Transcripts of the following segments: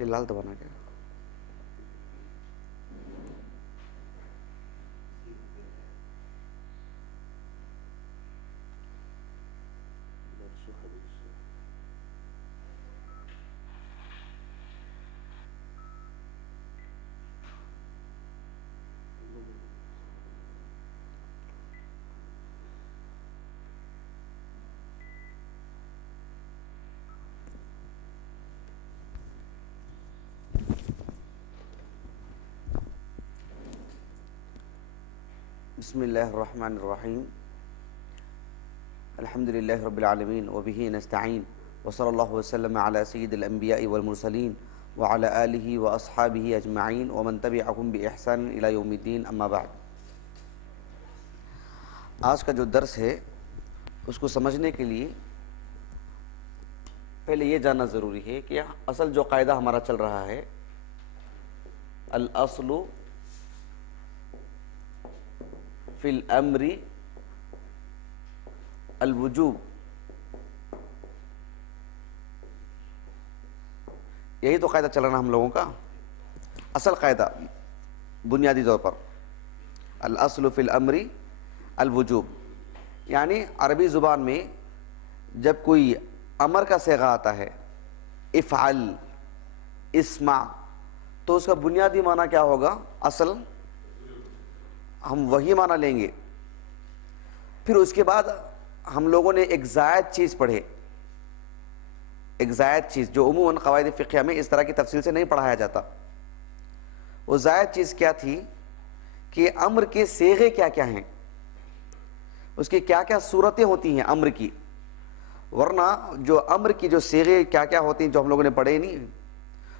یہ لال دبانا کیا؟ بسم اللہ الرحمن الرحیم الحمد للہ رب العالمین وبہ نستعین وصلی اللہ وسلم علی سید الانبیاء والمرسلین وعلی آلہ واصحابہ اجمعین ومن تبعہم بإحسان الی یوم الدین اما بعد۔ آج کا جو درس ہے اس کو سمجھنے کے لیے پہلے یہ جاننا ضروری ہے کہ اصل جو قاعدہ ہمارا چل رہا ہے، الاصل فی الامر الوجوب، یہی تو قاعدہ چل رہا ہم لوگوں کا اصل قاعدہ بنیادی طور پر، الاصل فی الامر الوجوب، یعنی عربی زبان میں جب کوئی امر کا صیغہ آتا ہے، افعل، اسمع، تو اس کا بنیادی معنی کیا ہوگا؟ اصل ہم وہی معنی لیں گے۔ پھر اس کے بعد ہم لوگوں نے ایک زائد چیز پڑھے، ایک زائد چیز جو عموماً قواعد فقہیہ میں اس طرح کی تفصیل سے نہیں پڑھایا جاتا۔ وہ زائد چیز کیا تھی کہ امر کے صیغے کیا کیا ہیں، اس کی کیا کیا صورتیں ہوتی ہیں امر کی، ورنہ جو امر کی جو صیغے کیا کیا ہوتی ہیں جو ہم لوگوں نے پڑھے نہیں،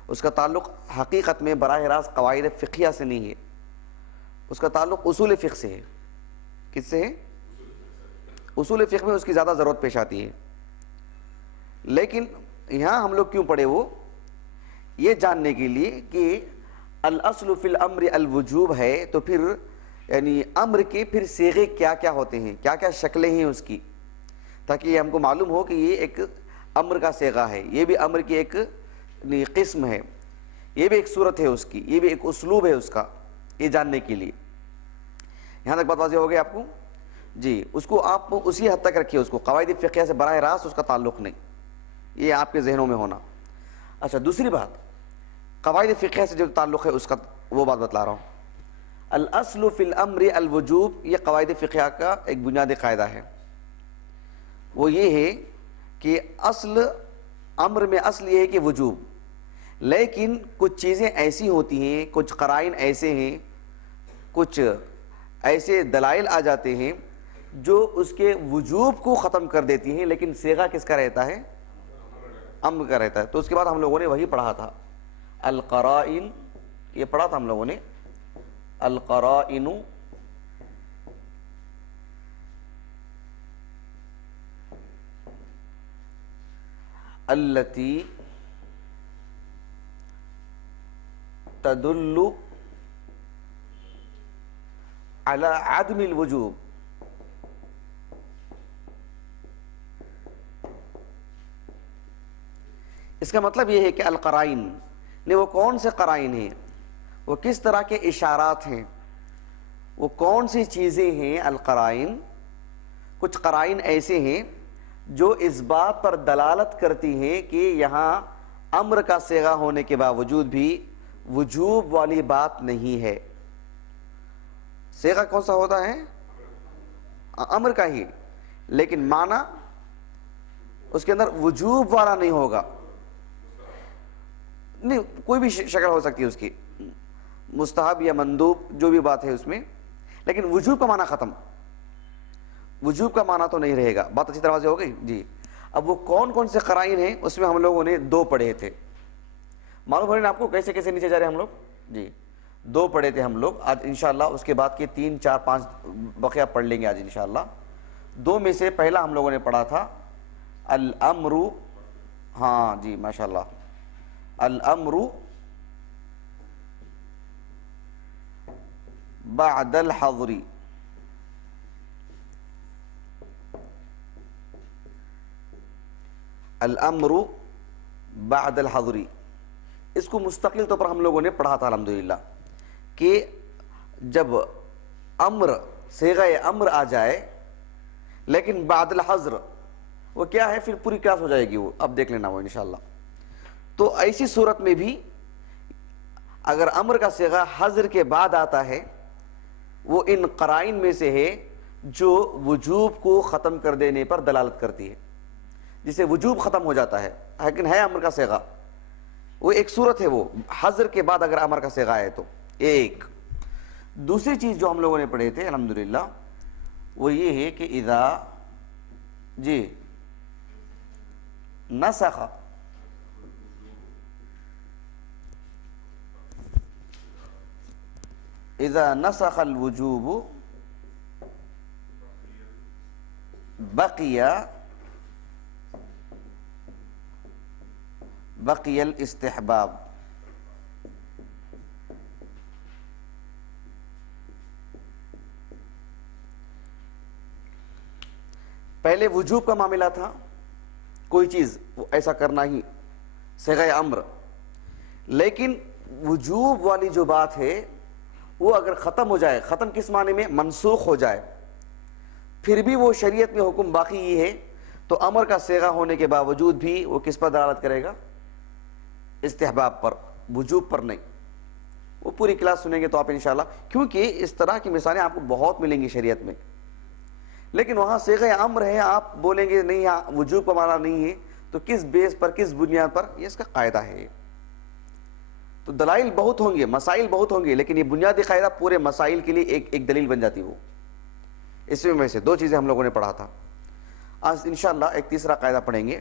اس کا تعلق حقیقت میں براہ راست قواعد فقہیہ سے نہیں ہے، اس کا تعلق اصول فقہ سے ہے۔ کس سے ہے؟ اصول فقہ میں اس کی زیادہ ضرورت پیش آتی ہے۔ لیکن یہاں ہم لوگ کیوں پڑھے؟ وہ یہ جاننے کے لیے کہ الاصل فی الامر الوجوب ہے، تو پھر یعنی امر کے پھر صیغے کیا کیا ہوتے ہیں، کیا کیا شکلیں ہیں اس کی، تاکہ یہ ہم کو معلوم ہو کہ یہ ایک امر کا صیغہ ہے، یہ بھی امر کی ایک قسم ہے، یہ بھی ایک صورت ہے اس کی، یہ بھی ایک اسلوب ہے اس کا، یہ جاننے کے لیے۔ یہاں تک بات واضح ہو گئی آپ کو؟ جی، اس کو آپ اسی حد تک رکھیے، اس کو قواعد فقہیہ سے براہ راست اس کا تعلق نہیں، یہ آپ کے ذہنوں میں ہونا۔ اچھا، دوسری بات قواعد فقہیہ سے جو تعلق ہے اس کا وہ بات بتلا رہا ہوں۔ الاصل فی الامر الوجوب، یہ قواعد فقہیہ کا ایک بنیادی قاعدہ ہے۔ وہ یہ ہے کہ اصل امر میں اصل یہ ہے کہ وجوب، لیکن کچھ چیزیں ایسی ہوتی ہیں، کچھ قرائن ایسے ہیں، کچھ ایسے دلائل آ جاتے ہیں جو اس کے وجوب کو ختم کر دیتی ہیں، لیکن صیغہ کس کا رہتا ہے؟ امر کا رہتا ہے۔ تو اس کے بعد ہم لوگوں نے وہی پڑھا تھا، القرائن، یہ پڑھا تھا ہم لوگوں نے، القرائن التی تدل علی عدم الوجوب، اس کا مطلب یہ ہے کہ القرائن نے وہ کون سے قرائن ہیں، وہ کس طرح کے اشارات ہیں، وہ کون سی چیزیں ہیں القرائن۔ کچھ قرائن ایسے ہیں جو اس بات پر دلالت کرتی ہیں کہ یہاں امر کا صیغہ ہونے کے باوجود بھی وجوب والی بات نہیں ہے۔ صیغہ کون سا ہوتا ہے؟ امر کا ہی، لیکن معنی اس کے اندر وجوب والا نہیں ہوگا، نہیں، کوئی بھی شکل ہو سکتی ہے اس کی، مستحب یا مندوب جو بھی بات ہے اس میں، لیکن وجوب کا معنی ختم، وجوب کا معنی تو نہیں رہے گا۔ بات اچھی طرح واضح ہو گئی؟ جی، اب وہ کون کون سے قرائن ہیں اس میں ہم لوگوں نے دو پڑھے تھے، معلوم ہو نا آپ کو کیسے کیسے نیچے جا رہے ہیں ہم لوگ؟ جی، دو پڑھے تھے ہم لوگ، آج انشاءاللہ اس کے بعد کے 3 4 5 بقیہ پڑھ لیں گے آج انشاءاللہ۔ دو میں سے پہلا ہم لوگوں نے پڑھا تھا الامر، ہاں جی ماشاءاللہ، الامر بعد الحظر، الامر بعد الحظر، اس کو مستقل طور پر ہم لوگوں نے پڑھا تھا الحمدللہ کہ جب امر صیغہ امر آ جائے لیکن بعد الحظر وہ کیا ہے، پھر پوری کلاس ہو جائے گی، وہ اب دیکھ لینا وہ انشاءاللہ. تو ایسی صورت میں بھی اگر امر کا صیغہ حظر کے بعد آتا ہے وہ ان قرائن میں سے ہے جو وجوب کو ختم کر دینے پر دلالت کرتی ہے، جسے وجوب ختم ہو جاتا ہے لیکن ہے امر کا صیغہ. وہ ایک صورت ہے، وہ حظر کے بعد اگر امر کا صیغہ ہے تو ایک. دوسری چیز جو ہم لوگوں نے پڑھے تھے الحمدللہ وہ یہ ہے کہ اذا جی نسخ اذا نسخ الوجوب بقي الاستحباب. پہلے وجوب کا معاملہ تھا، کوئی چیز ایسا کرنا ہی صیغہ امر، لیکن وجوب والی جو بات ہے وہ اگر ختم ہو جائے، ختم کس معنی میں، منسوخ ہو جائے، پھر بھی وہ شریعت میں حکم باقی ہی ہے، تو امر کا صیغہ ہونے کے باوجود بھی وہ کس پر دلالت کرے گا، استحباب پر، وجوب پر نہیں. وہ پوری کلاس سنیں گے تو آپ انشاءاللہ، کیونکہ اس طرح کی مثالیں آپ کو بہت ملیں گی شریعت میں، لیکن وہاں صیغہ امر ہے، آپ بولیں گے نہیں یہاں وجوب کا معنی نہیں ہے، تو کس بیس پر، کس بنیاد پر، یہ اس کا قاعدہ ہے. تو دلائل بہت ہوں گے، مسائل بہت ہوں گے، لیکن یہ بنیادی قاعدہ پورے مسائل کے لیے ایک دلیل بن جاتی. وہ اس میں سے دو چیزیں ہم لوگوں نے پڑھا تھا. آج انشاءاللہ ایک تیسرا قاعدہ پڑھیں گے.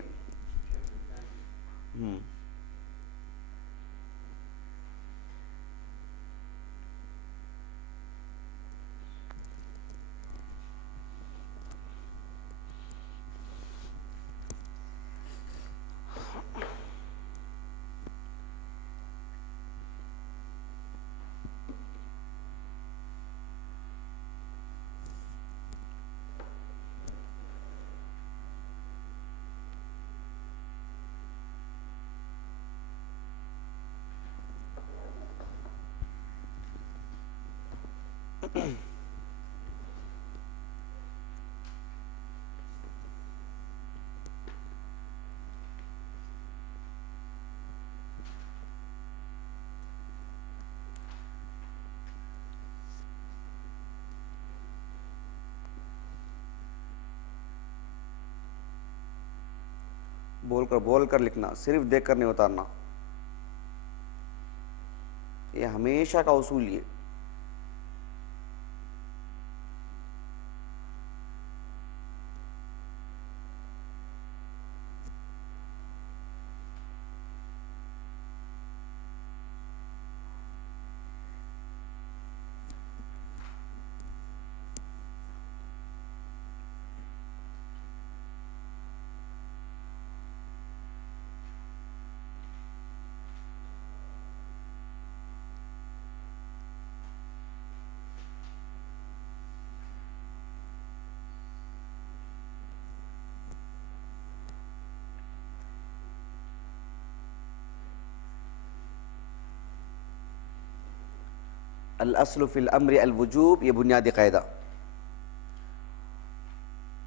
بول کر لکھنا، صرف دیکھ کر نہیں اتارنا، یہ ہمیشہ کا اصول یہ. الاصل فی الامر الوجوب، یہ بنیادی قاعدہ.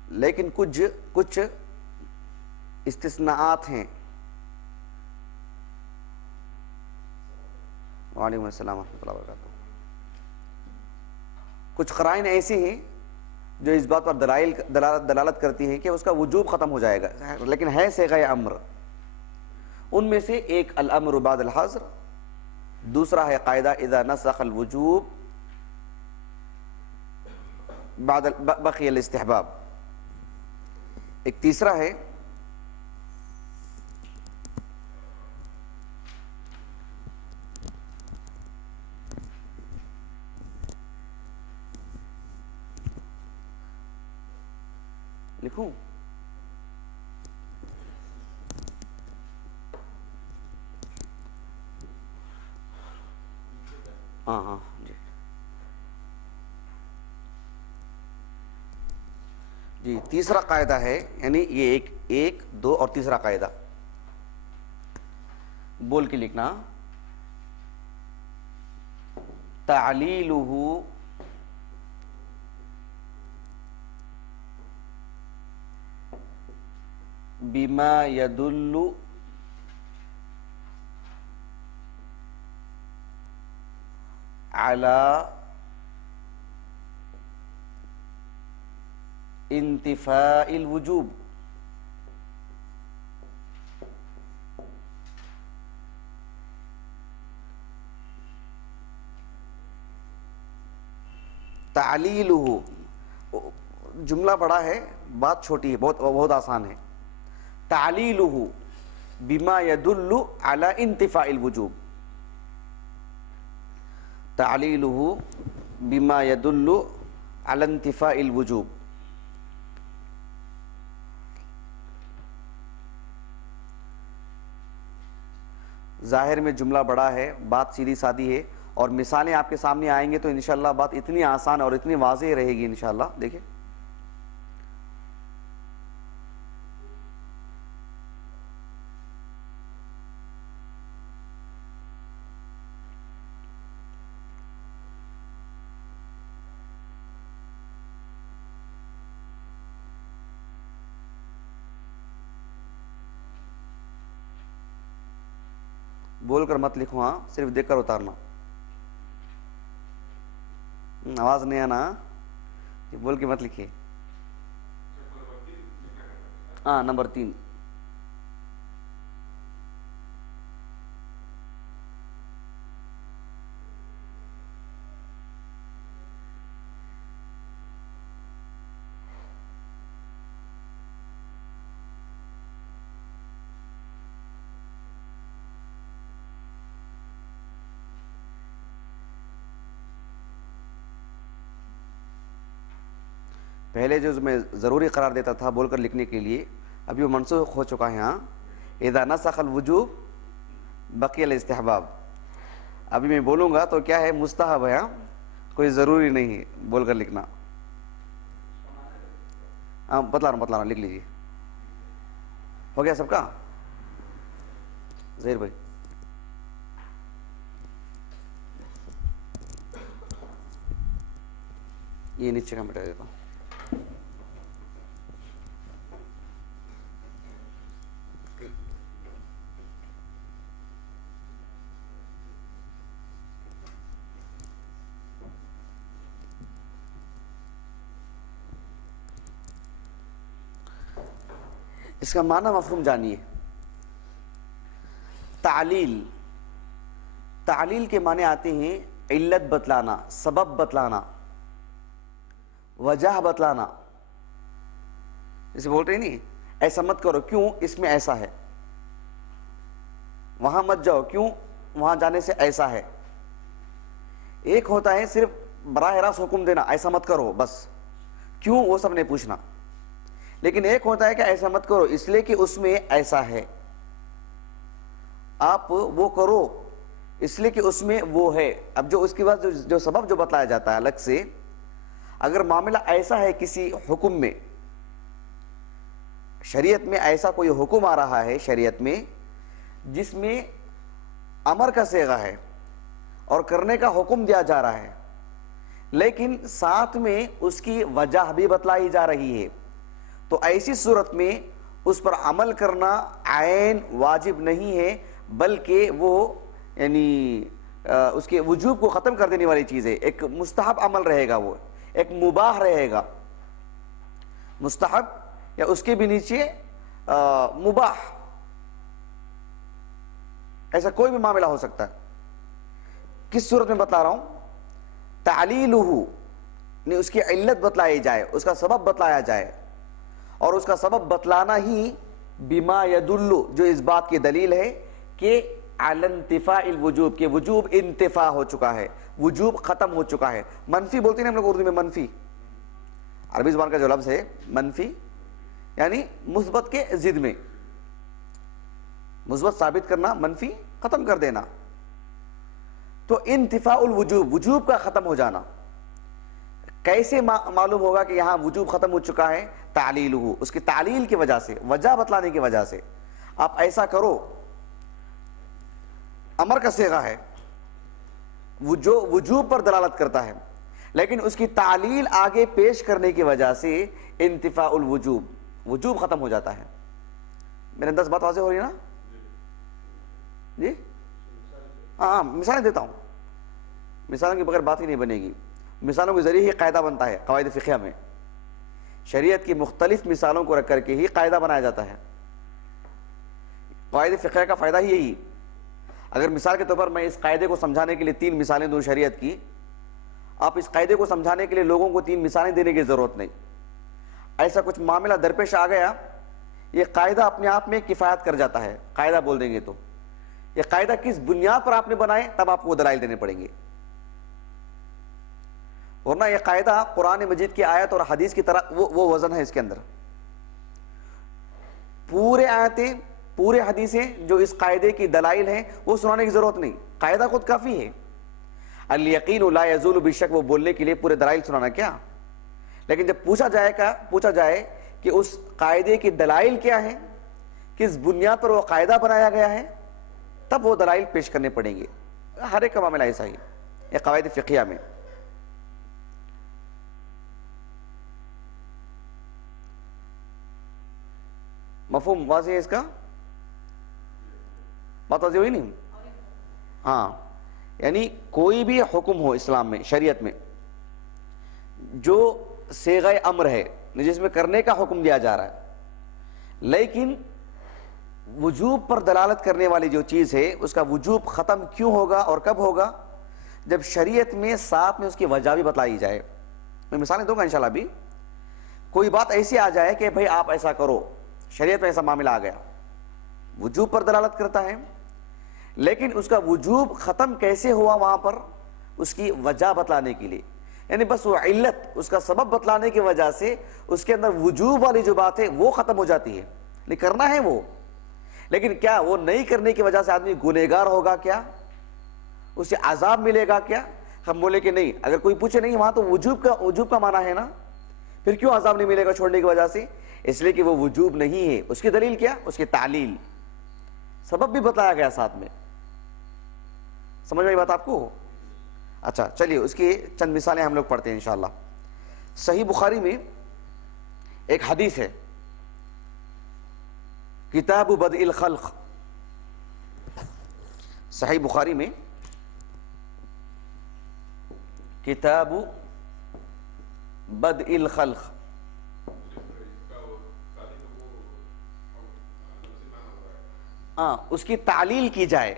لیکن کچھ استثناءات ہیں. وعلیکم السلام ورحمۃ اللہ وبرکاتہ. کچھ قرائن ایسی ہیں جو اس بات پر دلالت کرتی ہیں کہ اس کا وجوب ختم ہو جائے گا، لیکن ہے صیغہ امر. ان میں سے ایک الامر بعد الحظر، دوسرا ہے قاعدہ اذا نسخ الوجوب بعد بقي الاستحباب. ایک تیسرا ہے لکھوں ہاں جی تیسرا قاعدہ ہے، یعنی یہ ایک دو اور تیسرا قاعدہ بول کے لکھنا. تعلیلہ بما يدل على انتفاء الوجوب. تعلیلہ، جملہ بڑا ہے، بات چھوٹی ہے، بہت آسان ہے. تعلیلہ بما يدل على انتفاء الوجوب. تعلیلہ بما يدل على انتفاء الوجوب. ظاہر میں جملہ بڑا ہے، بات سیدھی سادی ہے، اور مثالیں آپ کے سامنے آئیں گے تو انشاءاللہ بات اتنی آسان اور اتنی واضح رہے گی انشاءاللہ. دیکھیں بول کر مت لکھو، ہاں صرف دیکھ کر اتارنا. آواز نہیں آنا، بول کے مت لکھیے. ہاں نمبر 3. پہلے جو میں ضروری قرار دیتا تھا بول کر لکھنے کے لیے، ابھی وہ منسوخ ہو چکا ہے. ہاں اذا نسخ الوجوب بقی الاستحباب. ابھی میں بولوں گا تو کیا ہے، مستحب ہے، ہاں کوئی ضروری نہیں ہے بول کر لکھنا. ہاں بتلا رہا ہوں، لکھ لیجیے. ہو گیا سب کا؟ زہیر بھائی یہ نیچے کا مٹا دیتا ہوں. اس کا معنی مفہوم جانیے. تعلیل، تعلیل کے معنی آتے ہیں علت بتلانا، سبب بتلانا، وجہ بتلانا. اسے بول رہے نہیں ایسا مت کرو، کیوں اس میں ایسا ہے، وہاں مت جاؤ، کیوں وہاں جانے سے ایسا ہے. ایک ہوتا ہے صرف براہ راست حکم دینا ایسا مت کرو بس، کیوں وہ سب نہیں پوچھنا. لیکن ایک ہوتا ہے کہ ایسا مت کرو اس لیے کہ اس میں ایسا ہے، آپ وہ کرو اس لیے کہ اس میں وہ ہے. اب جو اس کے بعد جو سبب جو بتلایا جاتا ہے الگ سے، اگر معاملہ ایسا ہے کسی حکم میں، شریعت میں ایسا کوئی حکم آ رہا ہے شریعت میں جس میں امر کا صیغہ ہے اور کرنے کا حکم دیا جا رہا ہے، لیکن ساتھ میں اس کی وجہ بھی بتلائی جا رہی ہے، تو ایسی صورت میں اس پر عمل کرنا عین واجب نہیں ہے، بلکہ وہ یعنی اس کے وجوب کو ختم کر دینے والی چیز ہے. ایک مستحب عمل رہے گا، وہ ایک مباح رہے گا، مستحب یا اس کے بھی نیچے مباح، ایسا کوئی بھی معاملہ ہو سکتا ہے. کس صورت میں بتلا رہا ہوں؟ تعلیلہ، نے اس کی علت بتلائی جائے، اس کا سبب بتلایا جائے، اور اس کا سبب بتلانا ہی بما یدل، جو اس بات کی دلیل ہے کہ علی انتفاء الوجوب، کہ وجوب انتفاع ہو چکا ہے، وجوب ختم ہو چکا ہے. منفی بولتے ہیں ہم لوگ اردو میں، منفی عربی زبان کا جو لفظ ہے منفی، یعنی مثبت کے ضد میں، مثبت ثابت کرنا، منفی ختم کر دینا. تو انتفاء الوجوب، وجوب کا ختم ہو جانا. کیسے معلوم ہوگا کہ یہاں وجوب ختم ہو چکا ہے؟ تعلیلہ، اس کی تعلیل کی وجہ سے، وجہ بتلانے کی وجہ سے. آپ ایسا کرو، امر کا صیغہ ہے، جو وجوب پر دلالت کرتا ہے، لیکن اس کی تعلیل آگے پیش کرنے کی وجہ سے انتفاء الوجوب، وجوب ختم ہو جاتا ہے۔ میرے انداز بات واضح ہو رہی ہے نا جی؟ ہاں مثالیں دیتا ہوں، مثالوں کے بغیر بات ہی نہیں بنے گی، مثالوں کے ذریعے ہی قاعدہ بنتا ہے۔ قواعد فقہیہ میں شریعت کی مختلف مثالوں کو رکھ کر کے ہی قاعدہ بنایا جاتا ہے۔ قواعد فقہیہ کا فائدہ ہی یہی، اگر مثال کے طور پر میں اس قاعدے کو سمجھانے کے لیے 3 مثالیں دوں شریعت کی، آپ اس قاعدے کو سمجھانے کے لیے لوگوں کو 3 مثالیں دینے کی ضرورت نہیں۔ ایسا کچھ معاملہ درپیش آ گیا، یہ قاعدہ اپنے آپ میں کفایت کر جاتا ہے۔ قاعدہ بول دیں گے تو یہ قاعدہ کس بنیاد پر آپ نے بنائے، تب آپ کو دلائل دینے پڑیں گے، ورنہ یہ قاعدہ قرآن مجید کی آیت اور حدیث کی طرح وہ وزن ہے اس کے اندر۔ پورے آیتیں پورے حدیثیں جو اس قاعدے کی دلائل ہیں وہ سنانے کی ضرورت نہیں، قاعدہ خود کافی ہے۔ الیقین لا یزول بالشک، وہ بولنے کے لیے پورے دلائل سنانا کیا؟ لیکن جب پوچھا جائے کہ اس قاعدے کی دلائل کیا ہیں، کس بنیاد پر وہ قاعدہ بنایا گیا ہے، تب وہ دلائل پیش کرنے پڑیں گے۔ ہر ایک کا معاملہ ایسا ہی ہے قواعد فقہیہ میں۔ مفہوم واضح ہے اس کا؟ بات واضح ہوئی نہیں؟ ہاں، یعنی کوئی بھی حکم ہو اسلام میں، شریعت میں، جو صیغہ امر ہے جس میں کرنے کا حکم دیا جا رہا ہے، لیکن وجوب پر دلالت کرنے والی جو چیز ہے اس کا وجوب ختم کیوں ہوگا اور کب ہوگا؟ جب شریعت میں ساتھ میں اس کی وجہ بھی بتلائی جائے۔ میں مثالیں دوں گا انشاءاللہ بھی۔ کوئی بات ایسی آ جائے کہ بھئی آپ ایسا کرو، شریعت میں ایسا معاملہ آ گیا، وجوب پر دلالت کرتا ہے، لیکن اس کا وجوب ختم کیسے ہوا وہاں پر، اس کی وجہ بتلانے کے لیے، یعنی بس وہ علت، اس کا سبب بتلانے کی وجہ سے اس کے اندر وجوب والی جو بات ہے وہ ختم ہو جاتی ہے۔ نہیں کرنا ہے وہ، لیکن کیا وہ نہیں کرنے کی وجہ سے آدمی گنہگار ہوگا؟ کیا اسے عذاب ملے گا؟ کیا ہم بولے کہ نہیں، اگر کوئی پوچھے نہیں وہاں تو وجوب کا معنی ہے نا، پھر کیوں عذاب نہیں ملے گا چھوڑنے کی وجہ سے؟ اس لیے کہ وہ وجوب نہیں ہے۔ اس کی دلیل کیا؟ اس کی تعلیل، سبب بھی بتایا گیا ساتھ میں۔ سمجھ میں آئی بات آپ کو؟ اچھا چلیے اس کی چند مثالیں ہم لوگ پڑھتے ہیں انشاءاللہ۔ صحیح بخاری میں ایک حدیث ہے، کتاب بدء الخلق، صحیح بخاری میں کتاب بدء الخلق، اس کی تعلیل کی جائے،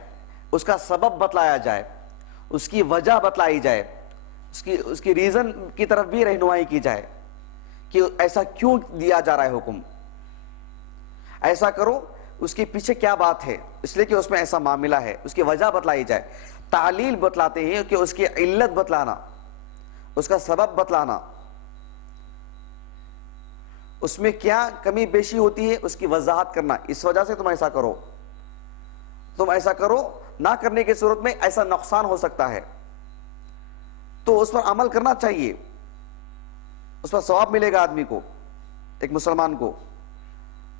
اس کا سبب بتلایا جائے، اس کی وجہ بتلائی جائے، اس کی ریزن کی طرف بھی رہنمائی کی جائے کہ ایسا کیوں دیا جا رہا ہے حکم، ایسا کرو، اس کے پیچھے کیا بات ہے، اس لیے کہ اس میں ایسا معاملہ ہے، اس کی وجہ بتلائی جائے۔ تعلیل بتلاتے ہیں کہ اس کی علت بتلانا، اس کا سبب بتلانا، اس میں کیا کمی بیشی ہوتی ہے اس کی وضاحت کرنا، اس وجہ سے تم ایسا کرو، تم ایسا کرو، نہ کرنے کی صورت میں ایسا نقصان ہو سکتا ہے، تو اس پر عمل کرنا چاہیے، اس پر ثواب ملے گا آدمی کو، ایک مسلمان کو۔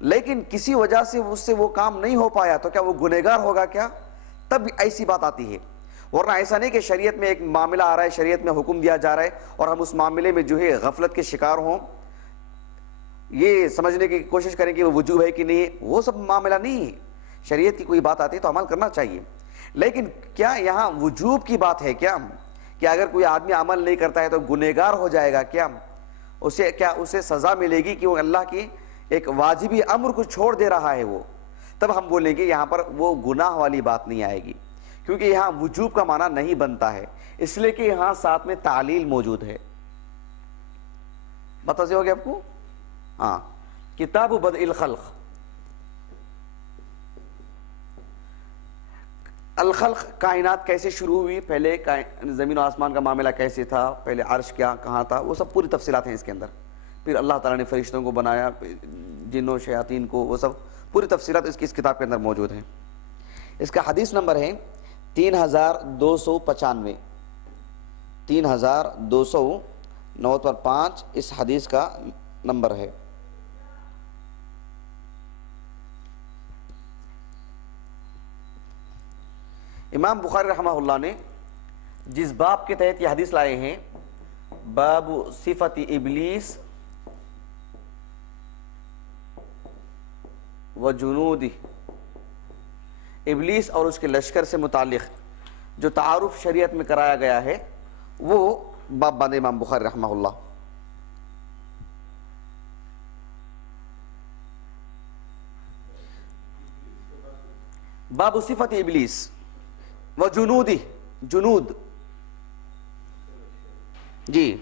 لیکن کسی وجہ سے اس سے وہ کام نہیں ہو پایا تو کیا وہ گنہگار ہوگا؟ کیا تب ایسی بات آتی ہے، ورنہ ایسا نہیں کہ شریعت میں ایک معاملہ آ رہا ہے، شریعت میں حکم دیا جا رہا ہے اور ہم اس معاملے میں جو ہے غفلت کے شکار ہوں، یہ سمجھنے کی کوشش کریں کہ وہ وجوب ہے کہ نہیں ہے، وہ سب معاملہ نہیں ہے۔ شریعت کی کوئی بات آتی ہے تو عمل کرنا چاہیے، لیکن کیا یہاں وجوب کی بات ہے کیا کہ اگر کوئی آدمی عمل نہیں کرتا ہے تو گنہگار ہو جائے گا؟ کیا اسے سزا ملے گی کہ وہ اللہ کی ایک واجبی امر کو چھوڑ دے رہا ہے؟ وہ تب ہم بولیں گے یہاں پر وہ گناہ والی بات نہیں آئے گی، کیونکہ یہاں وجوب کا معنی نہیں بنتا ہے، اس لیے کہ یہاں ساتھ میں تعلیل موجود ہے۔ بات واضح ہو گیا آپ کو؟ ہاں، کتاب بدء الخلق، الخلق کائنات کیسے شروع ہوئی، پہلے زمین و آسمان کا معاملہ کیسے تھا، پہلے عرش کہاں تھا، وہ سب پوری تفصیلات ہیں اس کے اندر۔ پھر اللہ تعالیٰ نے فرشتوں کو بنایا، جنوں شیاطین کو، وہ سب پوری تفصیلات اس کتاب کے اندر موجود ہیں۔ اس کا حدیث نمبر ہے 3295، 3295 اس حدیث کا نمبر ہے۔ امام بخاری رحمہ اللہ نے جس باب کے تحت یہ حدیث لائے ہیں، باب صفت ابلیس و جنودہ، ابلیس اور اس کے لشکر سے متعلق جو تعارف شریعت میں کرایا گیا ہے، وہ باب باندھے امام بخاری رحمہ اللہ۔ باب صفت ابلیس و جنودہ، جنود، جی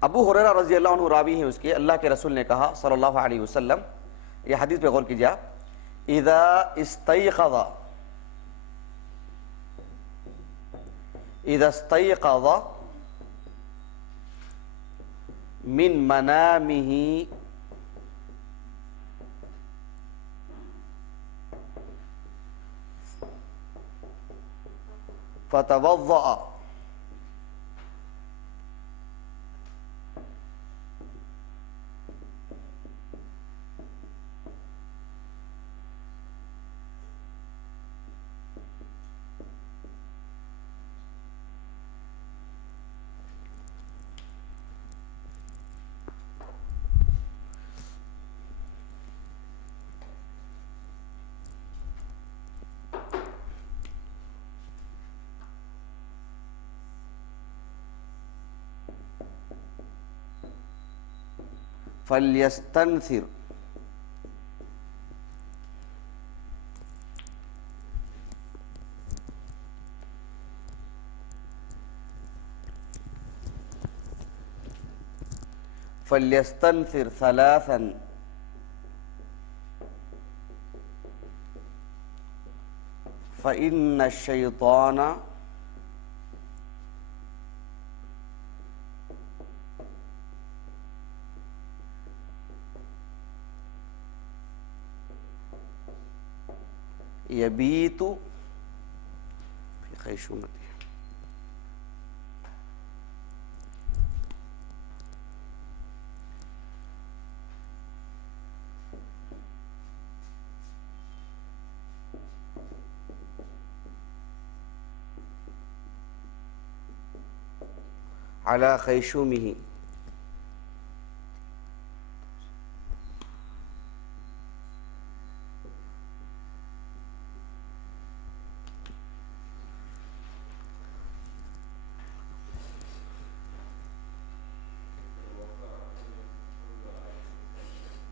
ابو ہریرہ رضی اللہ عنہ راوی ہیں اس کے، اللہ کے رسول نے کہا صلی اللہ علیہ وسلم، یہ حدیث پہ غور کیجیے آپ، اذا استيقظ، اذا استيقظ من منامه فتوضأ فلیستنثر، فلیستنثر ثلاثا، فإن الشیطان یبیت فی خیشومتہ۔ علی خیشومہ،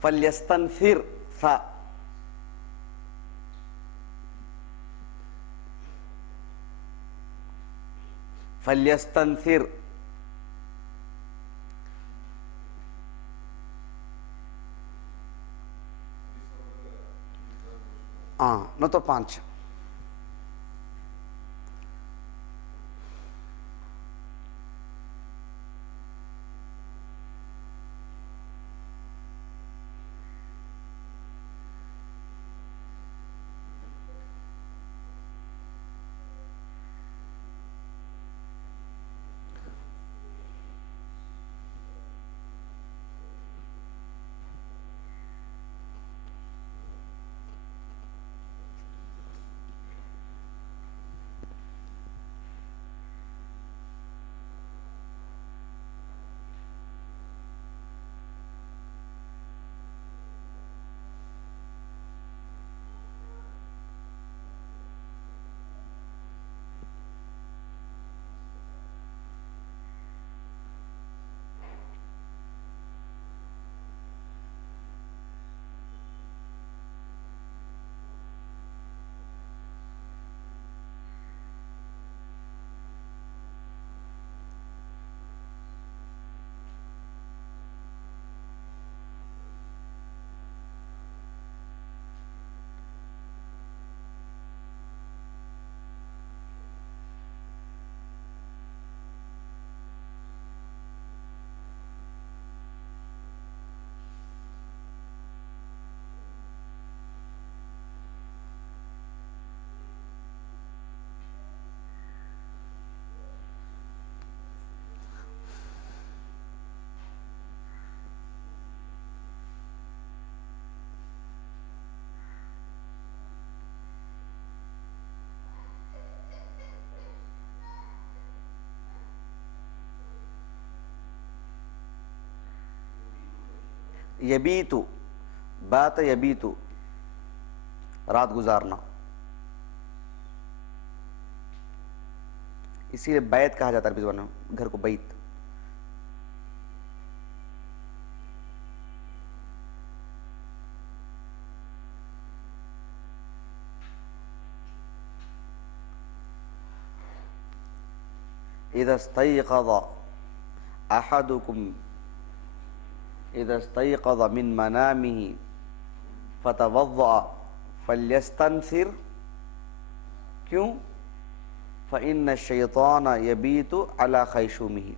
فلیستنثر ثا، فلیستنثر، ہاں نو تو 5، یبیتو، بات یبیتو، رات گزارنا، اسی لیے بیت کہا جاتا ہے عربی زبان میں گھر کو بیت. اذا استيقظ احدكم اذا استيقظ من منامه فتوضأ فليستنثر. کیوں؟ فإن الشيطان يبيت على خيشومه.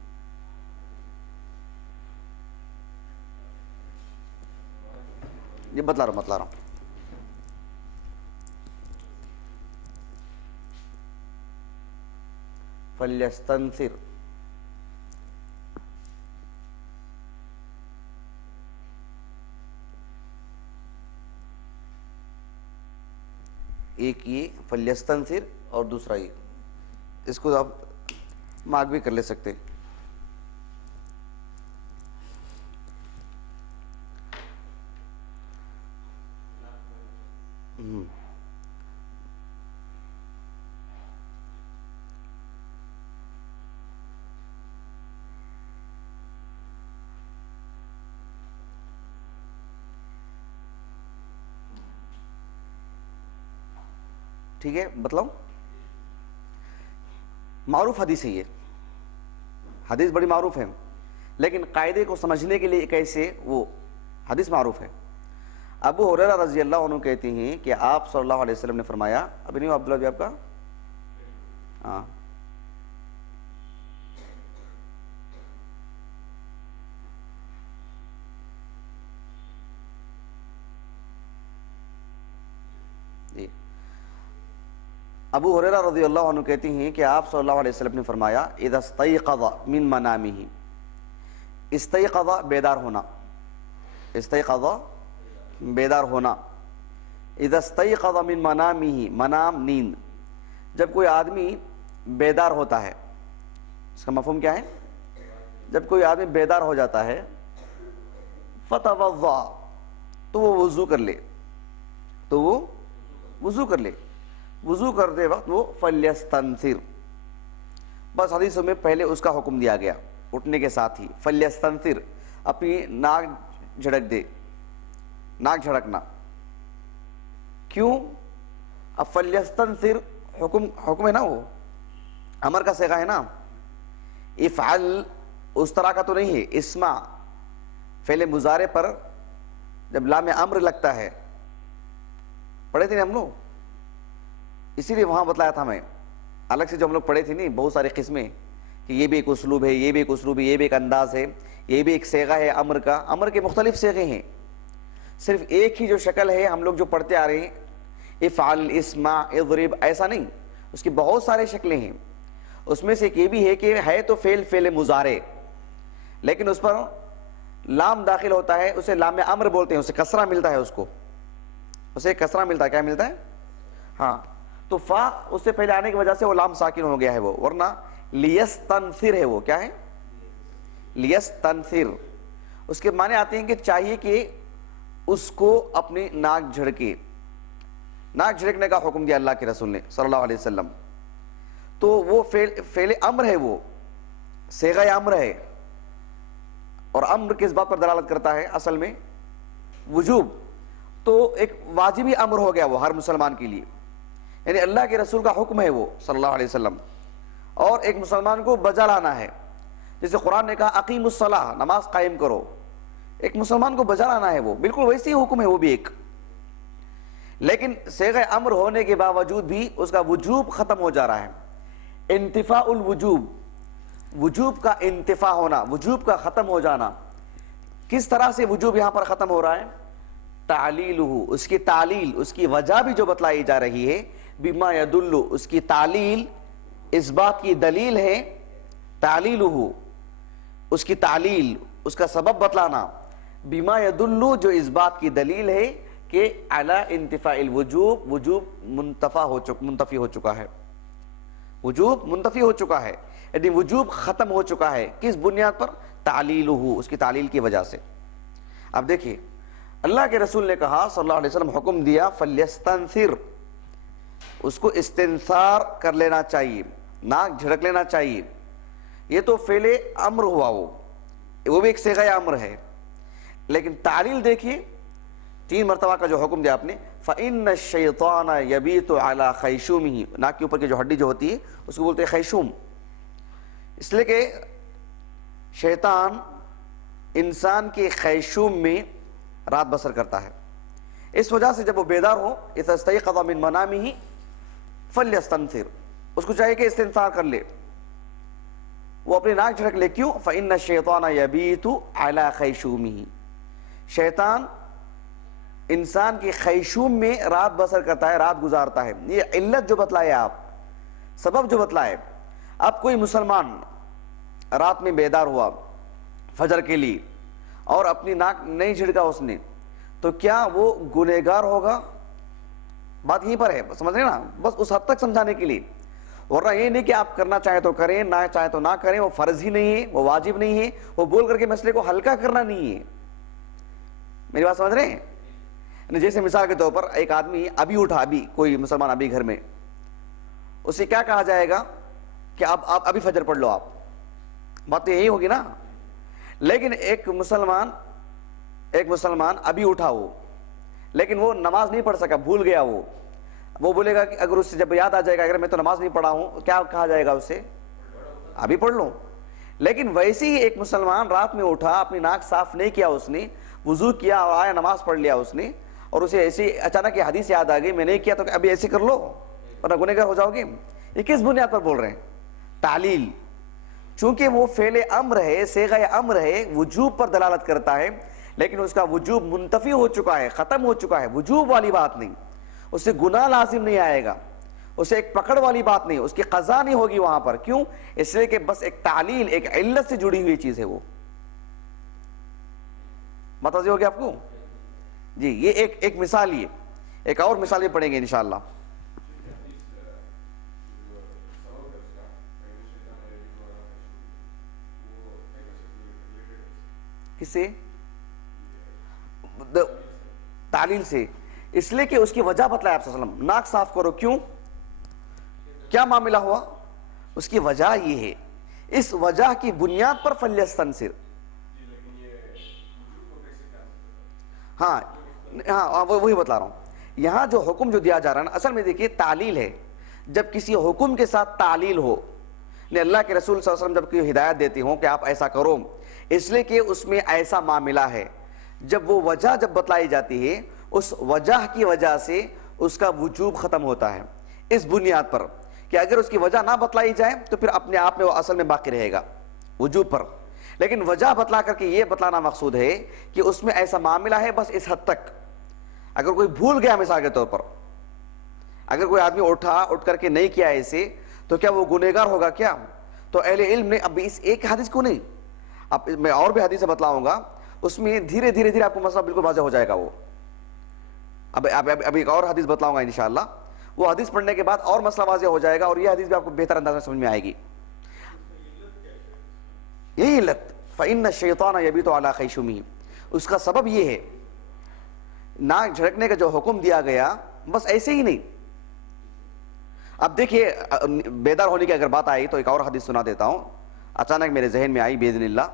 یہ بتلا رہا ہوں. فَلْيَسْتَنْثِرْ، ایک یہ فَلْيَسْتَنْثِرْ اور دوسرا یہ. اس کو آپ مارک بھی کر لے سکتے. ٹھیک ہے بتلاؤں. معروف حدیث ہے یہ، حدیث بڑی معروف ہے، لیکن قاعدے کو سمجھنے کے لیے کیسے وہ حدیث معروف ہے. ابو ہریرہ رضی اللہ عنہ کہتے ہیں کہ آپ صلی اللہ علیہ وسلم نے فرمایا، ابھی نہیں ہو عبداللہ بھی آپ کا؟ ہاں جی. ابو ہریرہ رضی اللہ عنہ کہتے ہیں کہ آپ صلی اللہ علیہ وسلم نے فرمایا اذا استيقظ من منامه. استيقظ بیدار ہونا، استيقظ بیدار ہونا. اذا استيقظ من منامه، منام نیند. جب کوئی آدمی بیدار ہوتا ہے، اس کا مفہوم کیا ہے؟ جب کوئی آدمی بیدار ہو جاتا ہے فتوضا، تو وہ وضو کر لے، تو وہ وضو کر لے. وضو کرتے وقت وہ فلیستنثر، بس حدیثوں میں پہلے اس کا حکم دیا گیا اٹھنے کے ساتھ ہی. فلیستنثر، اپنی ناک جھڑک دے، ناک جھڑکنا. کیوں؟ اب فلیستنثر حکم ہے نا، وہ امر کا صیغہ ہے نا. افعل اس طرح کا تو نہیں ہے. اسمع فعل مضارع پر جب لام امر لگتا ہے، پڑھے تھے نا ہم لوگ، اسی لیے وہاں بتلایا تھا میں الگ سے جو ہم لوگ پڑھے تھے نہیں، بہت ساری قسمیں کہ یہ بھی ایک اسلوب ہے، یہ بھی ایک اسلوب ہے، یہ بھی ایک انداز ہے، یہ بھی ایک صیغہ ہے امر کا. امر کے مختلف صیغے ہیں، صرف ایک ہی جو شکل ہے ہم لوگ جو پڑھتے آ رہے ہیں افعل، اسمع، اضرب، ایسا نہیں. اس کی بہت سارے شکلیں ہیں. اس میں سے ایک یہ بھی ہے کہ ہے تو فعل مضارع، لیکن اس پر لام داخل ہوتا ہے، اسے لام امر بولتے ہیں، اسے کسرہ ملتا ہے، اسے کسرہ ملتا ہے. کیا ملتا ہے؟ ہاں. تو فا اس سے پہلے آنے کی وجہ سے وہ لام ساکن ہو گیا ہے وہ، ورنہ لیستنثر ہے وہ. کیا ہے؟ لیستنثر. اس کے معنی آتے ہیں کہ چاہیے کہ اس کو اپنی ناک جھڑکے. ناک جھڑکنے کا حکم دیا اللہ کے رسول نے صلی اللہ علیہ وسلم. تو وہ فعل امر ہے، وہ صیغہ امر ہے. اور امر کس بات پر دلالت کرتا ہے؟ اصل میں وجوب. تو ایک واجبی امر ہو گیا وہ ہر مسلمان کے لیے، یعنی اللہ کے رسول کا حکم ہے وہ صلی اللہ علیہ وسلم، اور ایک مسلمان کو بجا لانا ہے. جیسے قرآن نے کہا اقیم الصلاۃ، نماز قائم کرو، ایک مسلمان کو بجا لانا ہے وہ، بالکل ویسے ہی حکم ہے وہ بھی ایک. لیکن صیغہ امر ہونے کے باوجود بھی اس کا وجوب ختم ہو جا رہا ہے. انتفاء الوجوب، وجوب کا انتفاع ہونا، وجوب کا ختم ہو جانا. کس طرح سے وجوب یہاں پر ختم ہو رہا ہے؟ تعلیلہ، اس کی تعلیل، اس کی وجہ بھی جو بتلائی جا رہی ہے، بما یدل، اس کی تعلیل اس بات کی دلیل ہے. تعلیلہ، اس کی تعلیل، اس کا سبب بتلانا. بما یدل، جو اس بات کی دلیل ہے کہ علی انتفاء الوجوب، وجوب منتفی ہو چکا ہے، وجوب منتفی ہو چکا ہے، یعنی وجوب ختم ہو چکا ہے. کس بنیاد پر؟ تعلیلہ، اس کی تعلیل کی وجہ سے. اب دیکھیے اللہ کے رسول نے کہا صلی اللہ علیہ وسلم حکم دیا فلیستنثر، اس کو استنثار کر لینا چاہیے، ناک جھڑک لینا چاہیے. یہ تو فعل امر ہوا، وہ بھی ایک صیغہ امر ہے. لیکن تعلیل دیکھیے 3 مرتبہ کا جو حکم دیا آپ نے، فَإِنَّ الشَّيْطَانَ يَبِيتُ عَلَى خَيْشُومِهِ، ناک کے اوپر کی جو ہڈی جو ہوتی ہے اس کو بولتے ہیں خیشوم. اس لیے کہ شیطان انسان کے خیشوم میں رات بسر کرتا ہے. اس وجہ سے جب وہ بیدار ہو اِذَا اسْتَيْقَظَ مِن مَنَامِهِ فَلْيَسْتَنثِرْ، اس کو چاہیے کہ استنثار کر لے، وہ اپنی ناک جھڑک لے. کیوں؟ فَإِنَّ الشَّيْطَانَ يَبِيتُ عَلَى خَيْشُومِهِ، شیطان انسان کی خیشوم میں رات بسر کرتا ہے، رات گزارتا ہے. یہ علت جو بتلائے آپ، سبب جو بتلائے. اب کوئی مسلمان رات میں بیدار ہوا فجر کے لیے اور اپنی ناک نہیں جھڑکا اس نے، تو کیا وہ گنہگار ہوگا؟ بات یہیں پر ہے، سمجھ رہے ہیں نا، بس اس حد تک سمجھانے کے لیے. ورنہ یہ نہیں کہ آپ کرنا چاہیں تو کریں، نہ چاہیں تو نہ کریں، وہ فرض ہی نہیں ہے، وہ واجب نہیں ہے، وہ بول کر کے مسئلے کو ہلکا کرنا نہیں ہے. میری بات سمجھ رہے ہیں؟ جیسے مثال کے طور پر ایک آدمی ابھی اٹھا، ابھی کوئی مسلمان ابھی گھر میں، اسے کیا کہا جائے گا کہ آپ ابھی فجر پڑھ لو. آپ بات تو یہی ہوگی نا. لیکن ایک مسلمان ابھی اٹھا ہو، لیکن وہ نماز نہیں پڑھ سکا، بھول گیا. وہ بولے گا کہ اگر اس سے جب یاد آ جائے گا اگر میں تو نماز نہیں پڑھا ہوں، کیا کہا جائے گا اسے؟ ابھی پڑھ لو. لیکن ویسے ہی ایک مسلمان رات میں اٹھا، اپنی ناک صاف نہیں کیا، اس نے وضو کیا اور آیا نماز پڑھ لیا اس نے، اور اسے ایسی اچانک یہ حدیث یاد آ گئی میں نہیں کیا تو ابھی ایسے کر لو ورنہ گنہگار ہو جاؤ گے. یہ کس بنیاد پر بول رہے ہیں؟ تعلیل. چونکہ وہ فعل امر ہے، صیغہ امر ہے، وجوب پر دلالت کرتا ہے، لیکن اس کا وجوب منتفی ہو چکا ہے، ختم ہو چکا ہے. وجوب والی بات نہیں، اس سے گناہ لازم نہیں آئے گا، اسے ایک پکڑ والی بات نہیں، اس کی قضا نہیں ہوگی وہاں پر. کیوں؟ اس لیے کہ بس ایک تعلیل، ایک علت سے جڑی ہوئی چیز ہے. وہ متوجہ ہو گیا آپ کو؟ جی یہ ایک مثال. یہ ایک اور مثال بھی پڑھیں گے انشاءاللہ. کس سے؟ تعلیل سے. اس لیے کہ اس کی وجہ بتلایا آپ صلی اللہ علیہ وسلم، ناک صاف کرو. کیوں؟ کیا معاملہ ہوا؟ اس کی وجہ یہ ہے، اس وجہ کی بنیاد پر فلیستنثر. ہاں وہی بتلا رہا ہوں. یہاں جو حکم جو دیا جا رہا ہے نا، اصل میں دیکھیے تعلیل ہے. جب کسی حکم کے ساتھ تعلیل ہو، اللہ کے رسول صلی اللہ علیہ وسلم جب کوئی ہدایت دیتے ہوں کہ آپ ایسا کرو، اس لیے کہ اس میں ایسا معاملہ ہے. جب وہ وجہ جب بتلائی جاتی ہے، اس وجہ کی وجہ سے اس کا وجوب ختم ہوتا ہے، اس بنیاد پر کہ اگر اس کی وجہ نہ بتلائی جائے تو پھر اپنے آپ میں وہ اصل میں باقی رہے گا وجوب پر. لیکن وجہ بتلا کر کے یہ بتلانا مقصود ہے کہ اس میں ایسا معاملہ ہے، بس اس حد تک. اگر کوئی بھول گیا مثال کے طور پر، اگر کوئی آدمی اٹھ کر کے نہیں کیا ایسے، تو کیا وہ گنہگار ہوگا کیا؟ تو اہل علم نے اب اس ایک حدیث کو نہیں، اب میں اور بھی حدیث بتلاؤں گا، اس میں دھیرے دھیرے آپ کو مسئلہ بالکل واضح ہو جائے گا. وہ اب ایک اور حدیث بتلاؤں گا انشاءاللہ. وہ حدیث پڑھنے کے بعد اور مسئلہ واضح ہو جائے گا، اور یہ حدیث بھی آپ کو بہتر انداز میں سمجھ میں آئے گی. یہی علت فَإِنَّ الشَّيْطَانَ يَبِيتُ عَلَى خَيْشُومِهِ، اس کا سبب یہ ہے. ناک جھڑکنے کا جو حکم دیا گیا بس ایسے ہی نہیں. اب دیکھیے بیدار ہونے کی اگر بات آئی تو ایک اور حدیث سنا دیتا ہوں، اچانک میرے ذہن میں آئی باذن اللہ.